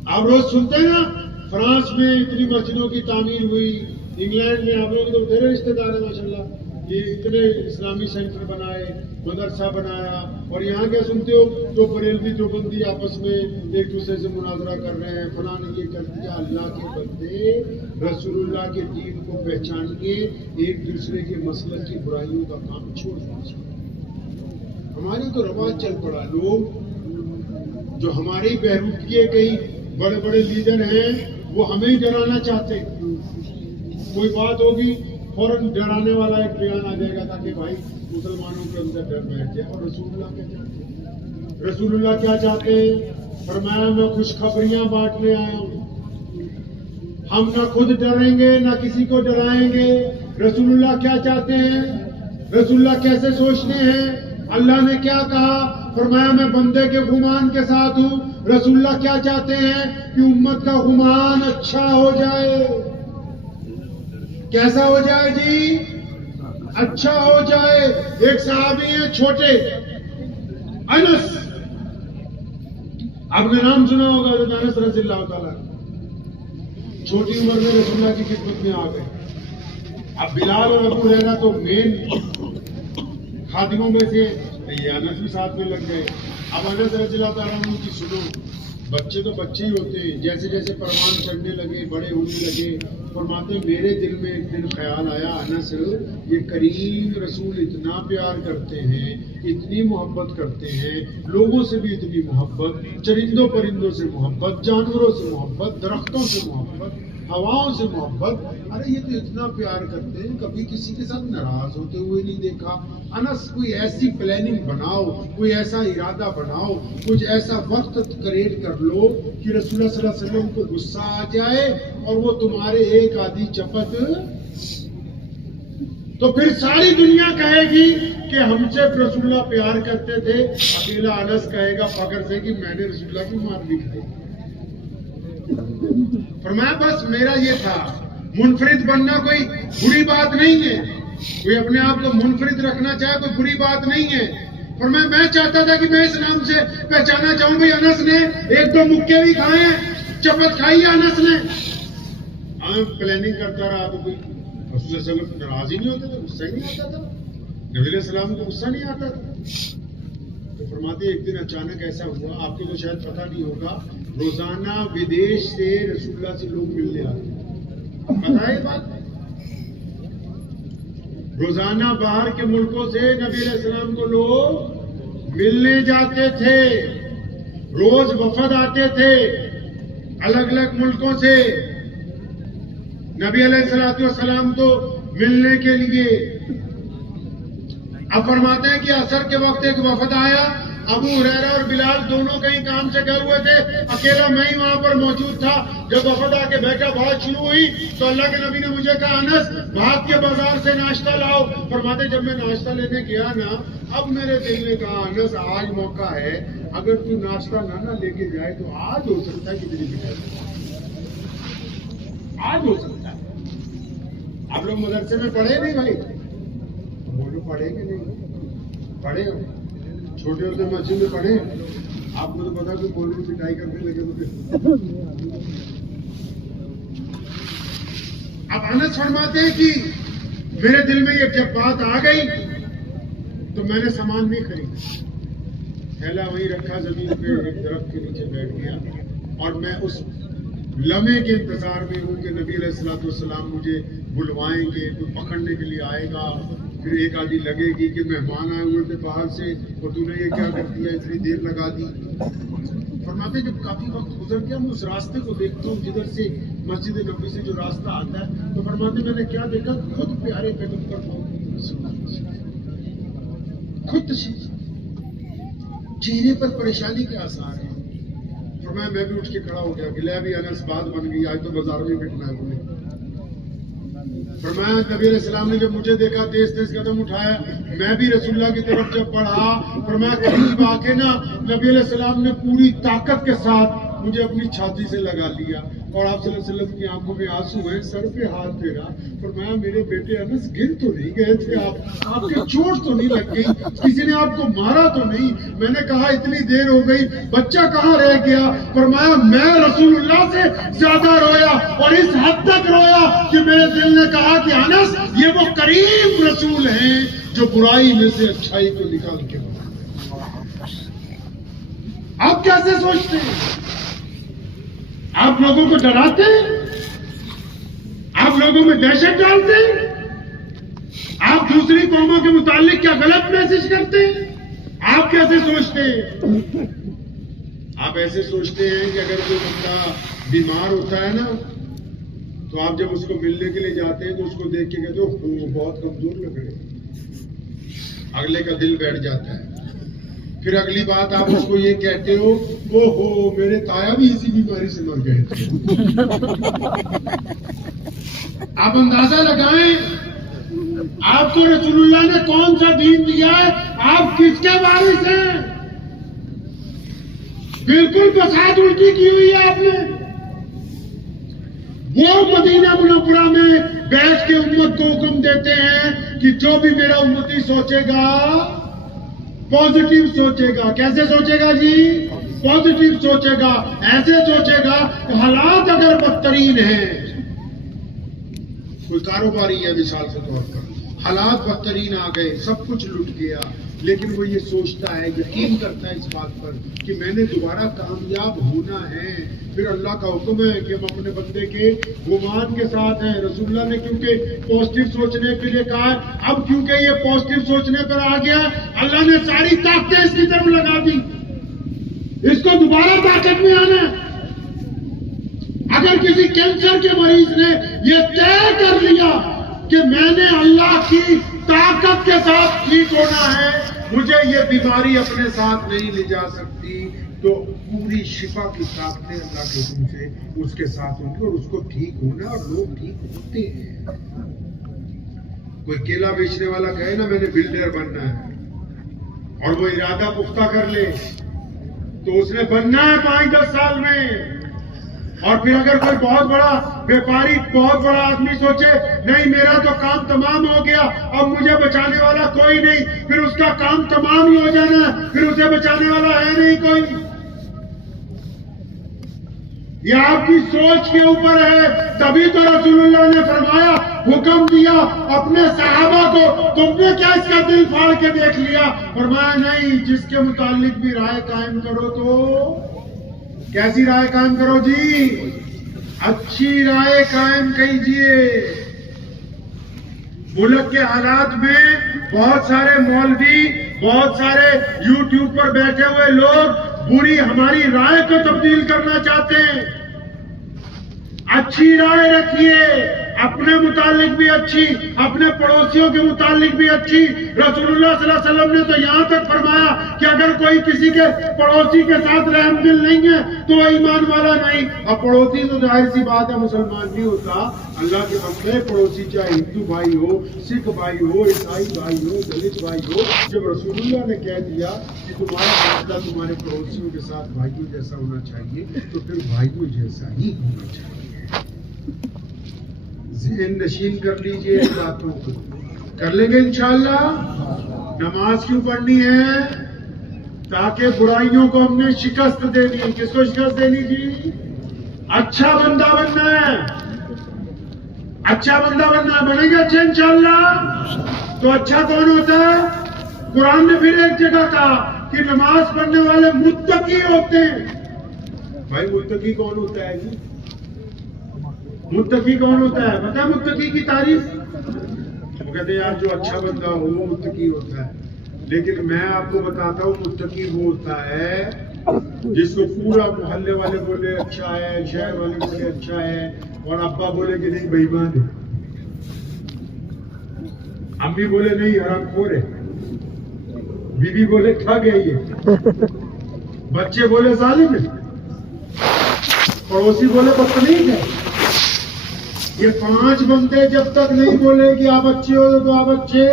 آپ روز سنتے ہیں نا، فرانس میں اتنی مسجدوں کی تعمیر ہوئی، انگلینڈ میں آپ لوگ تو تیرے رشتے دار ہیں ماشاءاللہ، یہ اتنے اسلامی سینٹر بنائے، مدرسہ بنایا. اور یہاں کیا سنتے ہو؟ جو بریلوی جو بندی آپس میں ایک دوسرے سے مناظرہ کر رہے ہیں، فلاں نے یہ کر دیا. اللہ کے بندے رسول اللہ کے دین کو پہچانیے، ایک دوسرے کے مسلک کی برائیوں کا کام چھوڑ دیجیے. ہماری تو رواج چل پڑا. لوگ جو ہماری بہروت کے کئی بڑے بڑے لیڈر ہیں وہ ہمیں ہی ڈرانا چاہتے. کوئی بات ہوگی فوراً ڈرانے والا ایک بیان آ جائے گا تاکہ بھائی مسلمانوں کے اندر ڈر بیٹھ جائے. اور رسول اللہ کیا چاہتے ہیں؟ رسول اللہ کیا چاہتے ہیں؟ فرمایا میں خوشخبریاں بانٹنے آیا ہوں. ہم نہ خود ڈریں گے نہ کسی کو ڈرائیں گے. رسول اللہ کیا چاہتے ہیں؟ رسول اللہ کیسے سوچتے ہیں؟ اللہ نے کیا کہا؟ فرمایا میں بندے کے گمان کے ساتھ ہوں. رسول اللہ کیا چاہتے ہیں؟ کہ امت کا گمان اچھا ہو جائے. کیسا ہو جائے جی؟ اچھا ہو جائے. ایک صحابی ہیں چھوٹے، انس، آپ نے نام سنا ہوگا حضرت انس رضی اللہ تعالیٰ. چھوٹی عمر میں رسول اللہ کی خدمت میں آ گئے. اب بلال اور ابو ہریرہ تو مین خادموں میں سے، یہ انس بھی ساتھ میں لگ گئے. اب انس رضی اللہ تعالیٰ عنہ کی سنو. بچے تو بچے ہی ہوتے ہیں، جیسے جیسے پروان چڑھنے لگے، بڑے ہونے لگے. فرماتے میرے دل میں ایک دن خیال آیا، انس یہ کریم رسول اتنا پیار کرتے ہیں، اتنی محبت کرتے ہیں، لوگوں سے بھی اتنی محبت، چرندوں پرندوں سے محبت، جانوروں سے محبت، درختوں سے محبت، ہواؤں سے محبت. ارے یہ تو اتنا پیار کرتے ہیں، کبھی کسی کے ساتھ ناراض ہوتے ہوئے نہیں دیکھا. انس کوئی ایسی پلاننگ بناؤ، کوئی ایسا ارادہ بناؤ، کچھ ایسا وقت کریٹ کر لو کہ رسول اللہ صلی اللہ علیہ وسلم کو غصہ آ جائے اور وہ تمہارے ایک آدھی چپت تو پھر ساری دنیا کہے گی کہ ہم سے رسول اللہ پیار کرتے تھے. اکیلا انس کہے گا فخر سے کہ میں نے رسول اللہ کی مار بھی کھائی. فرمایا بس میرا یہ تھا. منفرد بننا کوئی بری بات نہیں ہے، کوئی اپنے آپ کو منفرد رکھنا چاہے کوئی بری بات نہیں ہے. فرمایا میں چاہتا تھا کہ میں اس نام سے پہچانا چاہوں. بھائی انس نے ایک دو مکے بھی کھائے ہیں، چپت کھائی ہے انس نے. پلاننگ کرتا رہا تو کوئی رسول اللہ صلی اللہ علیہ وسلم ناراض ہی نہیں ہوتے تھے، غصہ ہی نہیں آتا تھا. نبی علیہ السلام کو غصہ نہیں آتا تھا. تو فرماتے ایک دن اچانک ایسا ہوا، آپ کو تو شاید پتہ نہیں ہوگا، روزانہ ودیش سے رسول اللہ سے لوگ ملنے آتے. پتہ ہے بات؟ روزانہ باہر کے ملکوں سے نبی علیہ السلام کو لوگ ملنے جاتے تھے. روز وفد آتے تھے الگ الگ ملکوں سے نبی علیہ السلام کو ملنے کے لیے. اب فرماتے ہیں کہ عصر کے وقت ایک وفد آیا. ابو ہریرہ اور بلال دونوں کہیں کام سے گئے ہوئے تھے، اکیلا میں ہی وہاں پر موجود تھا. جب وفد آ کے بیٹھا، بات شروع ہوئی تو اللہ کے نبی نے مجھے کہا انس بھاگ کے بازار سے ناشتہ لاؤ. فرماتے جب میں ناشتہ لینے گیا نا، اب میرے دل نے کہا انس آج موقع ہے، اگر تو ناشتہ نہ لے کے جائے تو آج ہو سکتا ہے کتنی بٹھائی، آج ہو سکتا ہے. آپ لوگ مدرسے میں پڑھے نہیں بھائی؟ بولو پڑھے کہ نہیں پڑھے؟ چھوٹے ہوتے مسجد میں پڑھے. آپ کو تو پتا کہ بولو پٹائی کرنے لگے مجھے. اب انس فرماتے ہیں کہ میرے دل میں یہ جب بات آ گئی تو میں نے سامان نہیں خریدا، تھیلا وہیں رکھا زمین پہ ایک درخت کے نیچے بیٹھ گیا اور میں اس لمحے کے انتظار میں ہوں کہ نبی علیہ الصلوۃ والسلام مجھے بلوائیں گے، کوئی پکڑنے کے لیے آئے گا، پھر ایک آدھی لگے گی کہ مہمان آئے ہوئے تھے باہر سے اور تو نے یہ کیا کر دیا، اتنی دیر لگا دی۔ فرماتے جب کافی وقت گزر گیا میں اس راستے کو دیکھتا ہوں جدھر سے مسجد نبوی سے جو راستہ آتا ہے، تو فرماتے میں نے کیا دیکھا، خود پیارے پیغمبر خود چہرے پر پریشانی کے آثار ہیں۔ فرمایا میں بھی اٹھ کے کھڑا ہو گیا، گلے بھی انس بات بن گئی، آج تو بازار میں بکنا ہے انہیں۔ فرمایا نبی علیہ السلام نے جب مجھے دیکھا تیز تیز قدم اٹھایا، میں بھی رسول اللہ کی طرف جب بڑھا، فرمایا قریب آ کے نا نبی علیہ السلام نے پوری طاقت کے ساتھ مجھے اپنی چھاتی سے لگا لیا اور آپ صلی اللہ علیہ وسلم کی آنکھوں میں آنسو ہیں، سر پہ ہاتھ پھیرا، فرمایا میرے بیٹے انس گر تو نہیں گئے تھے آپ کے چوٹ تو نہیں لگ گئی، کسی نے آپ کو مارا تو نہیں؟ میں نے کہا اتنی دیر ہو گئی، بچہ کہاں رہ گیا؟ فرمایا میں رسول اللہ سے زیادہ رویا اور اس حد تک رویا کہ میرے دل نے کہا کہ انس یہ وہ کریم رسول ہیں جو برائی میں سے اچھائی کو نکال کے آپ کیسے سوچتے ہیں؟ آپ لوگوں کو ڈراتے ہیں، آپ لوگوں میں دہشت ڈالتے ہیں، آپ دوسری قوموں کے متعلق کیا غلط میسج کرتے ہیں؟ آپ کیسے سوچتے ہیں؟ آپ ایسے سوچتے ہیں کہ اگر کوئی بندہ بیمار ہوتا ہے نا تو آپ جب اس کو ملنے کے لیے جاتے ہیں تو اس کو دیکھ کے کہتے ہو بہت کمزور لگ رہے، اگلے کا دل بیٹھ جاتا ہے۔ پھر اگلی بات آپ اس کو یہ کہتے ہو اوہو میرے تایا بھی اسی بیماری سے مر گئے تھے۔ آپ اندازہ لگائیں آپ کو رسول اللہ نے کون سا دین دیا ہے، آپ کس کے وارث ہیں؟ بالکل فساد الٹی کی ہوئی ہے آپ نے۔ وہ مدینہ منورہ میں بیٹھ کے امت کو حکم دیتے ہیں کہ جو بھی میرا امتی سوچے گا پازیٹیو سوچے گا۔ کیسے سوچے گا جی؟ پازیٹیو سوچے گا، ایسے سوچے گا کہ حالات اگر بدترین ہیں، کوئی کاروباری ہے مثال کے طور پر، حالات بدترین آ گئے، سب کچھ لٹ گیا، لیکن وہ یہ سوچتا ہے، یقین کرتا ہے اس بات پر کہ میں نے دوبارہ کامیاب ہونا ہے، پھر اللہ کا حکم ہے کہ ہم اپنے بندے کے گمان کے ساتھ ہیں۔ رسول اللہ نے کیونکہ پازیٹیو سوچنے کے لیے کہا ہے، اب کیونکہ یہ پازیٹیو سوچنے پر آ گیا، اللہ نے ساری طاقتیں اس کی طرف لگا دی، اس کو دوبارہ طاقت میں آنا ہے۔ اگر کسی کینسر کے مریض نے یہ طے کر لیا کہ میں نے اللہ کی طاقت کے ساتھ ٹھیک ہونا ہے، مجھے یہ بیماری اپنے ساتھ نہیں لے جا سکتی، تو پوری شفا کی طاقتیں اللہ کے حکم سے اس کے ساتھ ہوں گی اور اس کو ٹھیک ہونا، اور لوگ ٹھیک ہوتے ہیں۔ کوئی کیلا بیچنے والا کہے نا میں نے بلڈر بننا ہے اور وہ ارادہ پختہ کر لے تو اس نے بننا ہے 5-10 سال میں، اور پھر اگر کوئی بہت بڑا بیپاری، بہت بڑا آدمی سوچے نہیں میرا تو کام تمام ہو گیا، اب مجھے بچانے والا کوئی نہیں، پھر اس کا کام تمام ہی ہو جانا ہے، پھر اسے بچانے والا ہے نہیں کوئی۔ یہ آپ کی سوچ کے اوپر ہے، تبھی تو رسول اللہ نے فرمایا، حکم دیا اپنے صحابہ کو، تم نے کیا اس کا دل پھاڑ کے دیکھ لیا؟ فرمایا نہیں، جس کے متعلق بھی رائے قائم کرو تو کیسی رائے قائم کرو جی؟ اچھی رائے قائم کیجیے۔ ملک کے حالات میں بہت سارے مولوی، بہت سارے یوٹیوب پر بیٹھے ہوئے لوگ بری ہماری رائے کو تبدیل کرنا چاہتے ہیں۔ اچھی رائے رکھیے، اپنے متعلق بھی اچھی، اپنے پڑوسیوں کے متعلق بھی اچھی۔ رسول اللہ صلی اللہ علیہ وسلم نے تو یہاں تک فرمایا کہ اگر کوئی کسی کے پڑوسی کے ساتھ رحم دل نہیں ہے تو وہ ایمان والا نہیں۔ اب پڑوسی تو ظاہر سی بات ہے مسلمان نہیں ہوتا، اللہ کے بندے پڑوسی، چاہے ہندو بھائی ہو، سکھ بھائی ہو، عیسائی بھائی ہو، دلت بھائی ہو۔ جب رسول اللہ نے کہہ دیا کہ تمہارا معاملہ تمہارے پڑوسیوں کے ساتھ بھائیوں جیسا ہونا چاہیے تو پھر بھائیوں جیسا ہی ہونا چاہیے۔ ذہن نشین کر لیجئے ان باتوں کو، کر لیں گے انشاءاللہ۔ نماز کیوں پڑھنی ہے؟ تاکہ برائیوں کو ہم نے شکست دینی ہے۔ کس کو شکست دینی جی؟ اچھا بندہ بننا ہے، اچھا بندہ بننا ہے، بنیں گے اچھے انشاءاللہ۔ تو اچھا کون ہوتا ہے؟ قرآن نے پھر ایک جگہ کہا کہ نماز پڑھنے والے متقی ہوتے ہیں۔ بھائی متقی کون ہوتا ہے جی؟ متقی کون ہوتا ہے؟ پتہ ہے متقی کی تعریف؟ وہ کہتے ہیں یار جو اچھا بندہ ہو وہ متقی ہوتا ہے، لیکن میں آپ کو بتاتا ہوں متقی وہ ہوتا ہے جس کو پورا محلے والے بولے اچھا ہے، شہر والے بولے اچھا ہے، اور ابا بولے کہ نہیں بے ایمان ہے، امی بولے نہیں حرام خور ہے، بیوی بولے کھا گیا یہ، بچے بولے ظالم ہے، پڑوسی بولے بدتمیز ہے۔ یہ 5 بندے جب تک نہیں بولے کہ آپ اچھے ہو تو آپ اچھے۔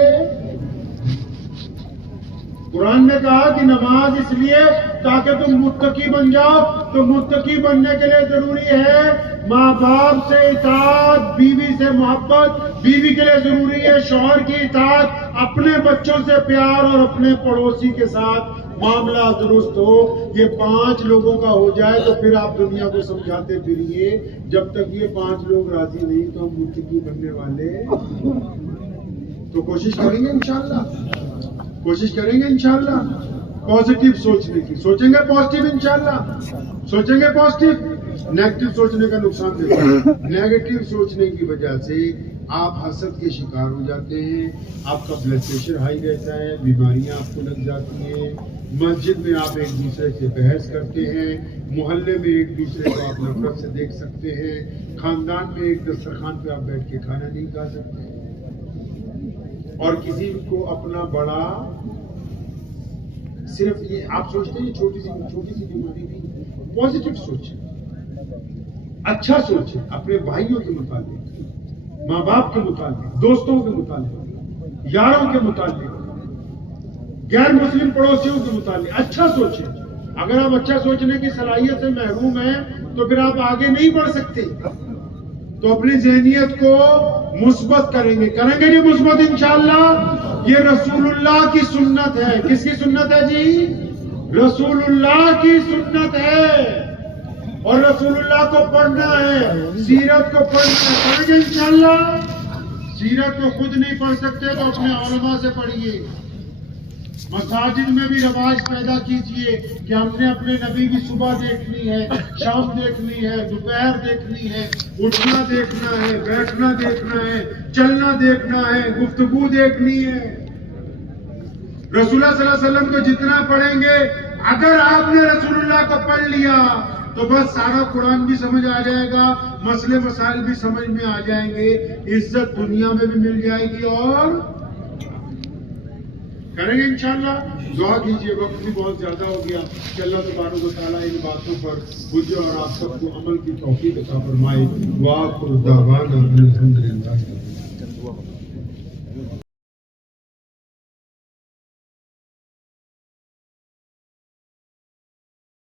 قرآن نے کہا کہ نماز اس لیے تاکہ تم متقی بن جاؤ، تو متقی بننے کے لیے ضروری ہے ماں باپ سے اطاعت، بیوی سے محبت، بیوی کے لیے ضروری ہے شوہر کی اطاعت، اپنے بچوں سے پیار، اور اپنے پڑوسی کے ساتھ معاملہ درست ہو۔ یہ 5 لوگوں کا ہو جائے تو پھر آپ دنیا کو سمجھاتے پھریے۔ جب تک یہ 5 لوگ راضی نہیں تو ہم متقی بننے والے۔ تو کوشش کریں گے انشاءاللہ، کوشش کریں گے انشاءاللہ پازیٹیو سوچنے کی، سوچیں گے پازیٹیو انشاءاللہ، سوچیں گے پازیٹیو۔ نیگیٹو سوچنے کا نقصان دیتا ہے، نیگیٹو سوچنے کی وجہ سے آپ حسد کے شکار ہو جاتے ہیں، آپ کا بلڈ پریشر ہائی رہتا ہے، بیماریاں آپ کو لگ جاتی ہیں، مسجد میں آپ ایک دوسرے سے بحث کرتے ہیں، محلے میں ایک دوسرے کو آپ نفرت سے دیکھ سکتے ہیں، خاندان میں ایک دسترخوان پہ آپ بیٹھ کے کھانا نہیں کھا سکتے، اور کسی کو اپنا بڑا صرف یہ آپ سوچتے ہیں چھوٹی سی بیماری نہیں، پازیٹیو سوچیں، اچھا سوچیں، اپنے بھائیوں کے متعلق، ماں باپ کے متعلق، دوستوں کے متعلق، یاروں کے متعلق، غیر مسلم پڑوسیوں کے متعلق اچھا سوچیں۔ اگر آپ اچھا سوچنے کی صلاحیت سے محروم ہیں تو پھر آپ آگے نہیں بڑھ سکتے۔ تو اپنی ذہنیت کو مثبت کریں گے جی مثبت انشاءاللہ۔ یہ رسول اللہ کی سنت ہے۔ کس کی سنت ہے جی؟ رسول اللہ کی سنت ہے، اور رسول اللہ کو پڑھنا ہے، سیرت کو پڑھنا ہے۔ پڑھیں گے انشاءاللہ۔ سیرت کو خود نہیں پڑھ سکتے تو اپنے علماء سے پڑھیے۔ مساجد میں بھی رواج پیدا کیجئے کہ ہم نے اپنے نبی کی صبح دیکھنی ہے، شام دیکھنی ہے، دوپہر دیکھنی ہے، اٹھنا دیکھنا ہے، بیٹھنا دیکھنا ہے، چلنا دیکھنا ہے، گفتگو دیکھنی ہے۔ رسول اللہ صلی اللہ علیہ وسلم کو جتنا پڑھیں گے، اگر آپ نے رسول اللہ کو پڑھ لیا تو بس سارا قرآن بھی سمجھ آ جائے گا، مسئلے مسائل بھی سمجھ میں آ جائیں گے، عزت دنیا میں بھی مل جائے گی، اور کریں گے انشاءاللہ۔ دعا کیجئے، وقت بھی بہت زیادہ ہو گیا کہ اللہ تبارک و تعالیٰ ان باتوں پر مجھے اور آپ سب کو عمل کی توفیق عطا فرمائے۔ وآخر دعوانا الحمدللہ۔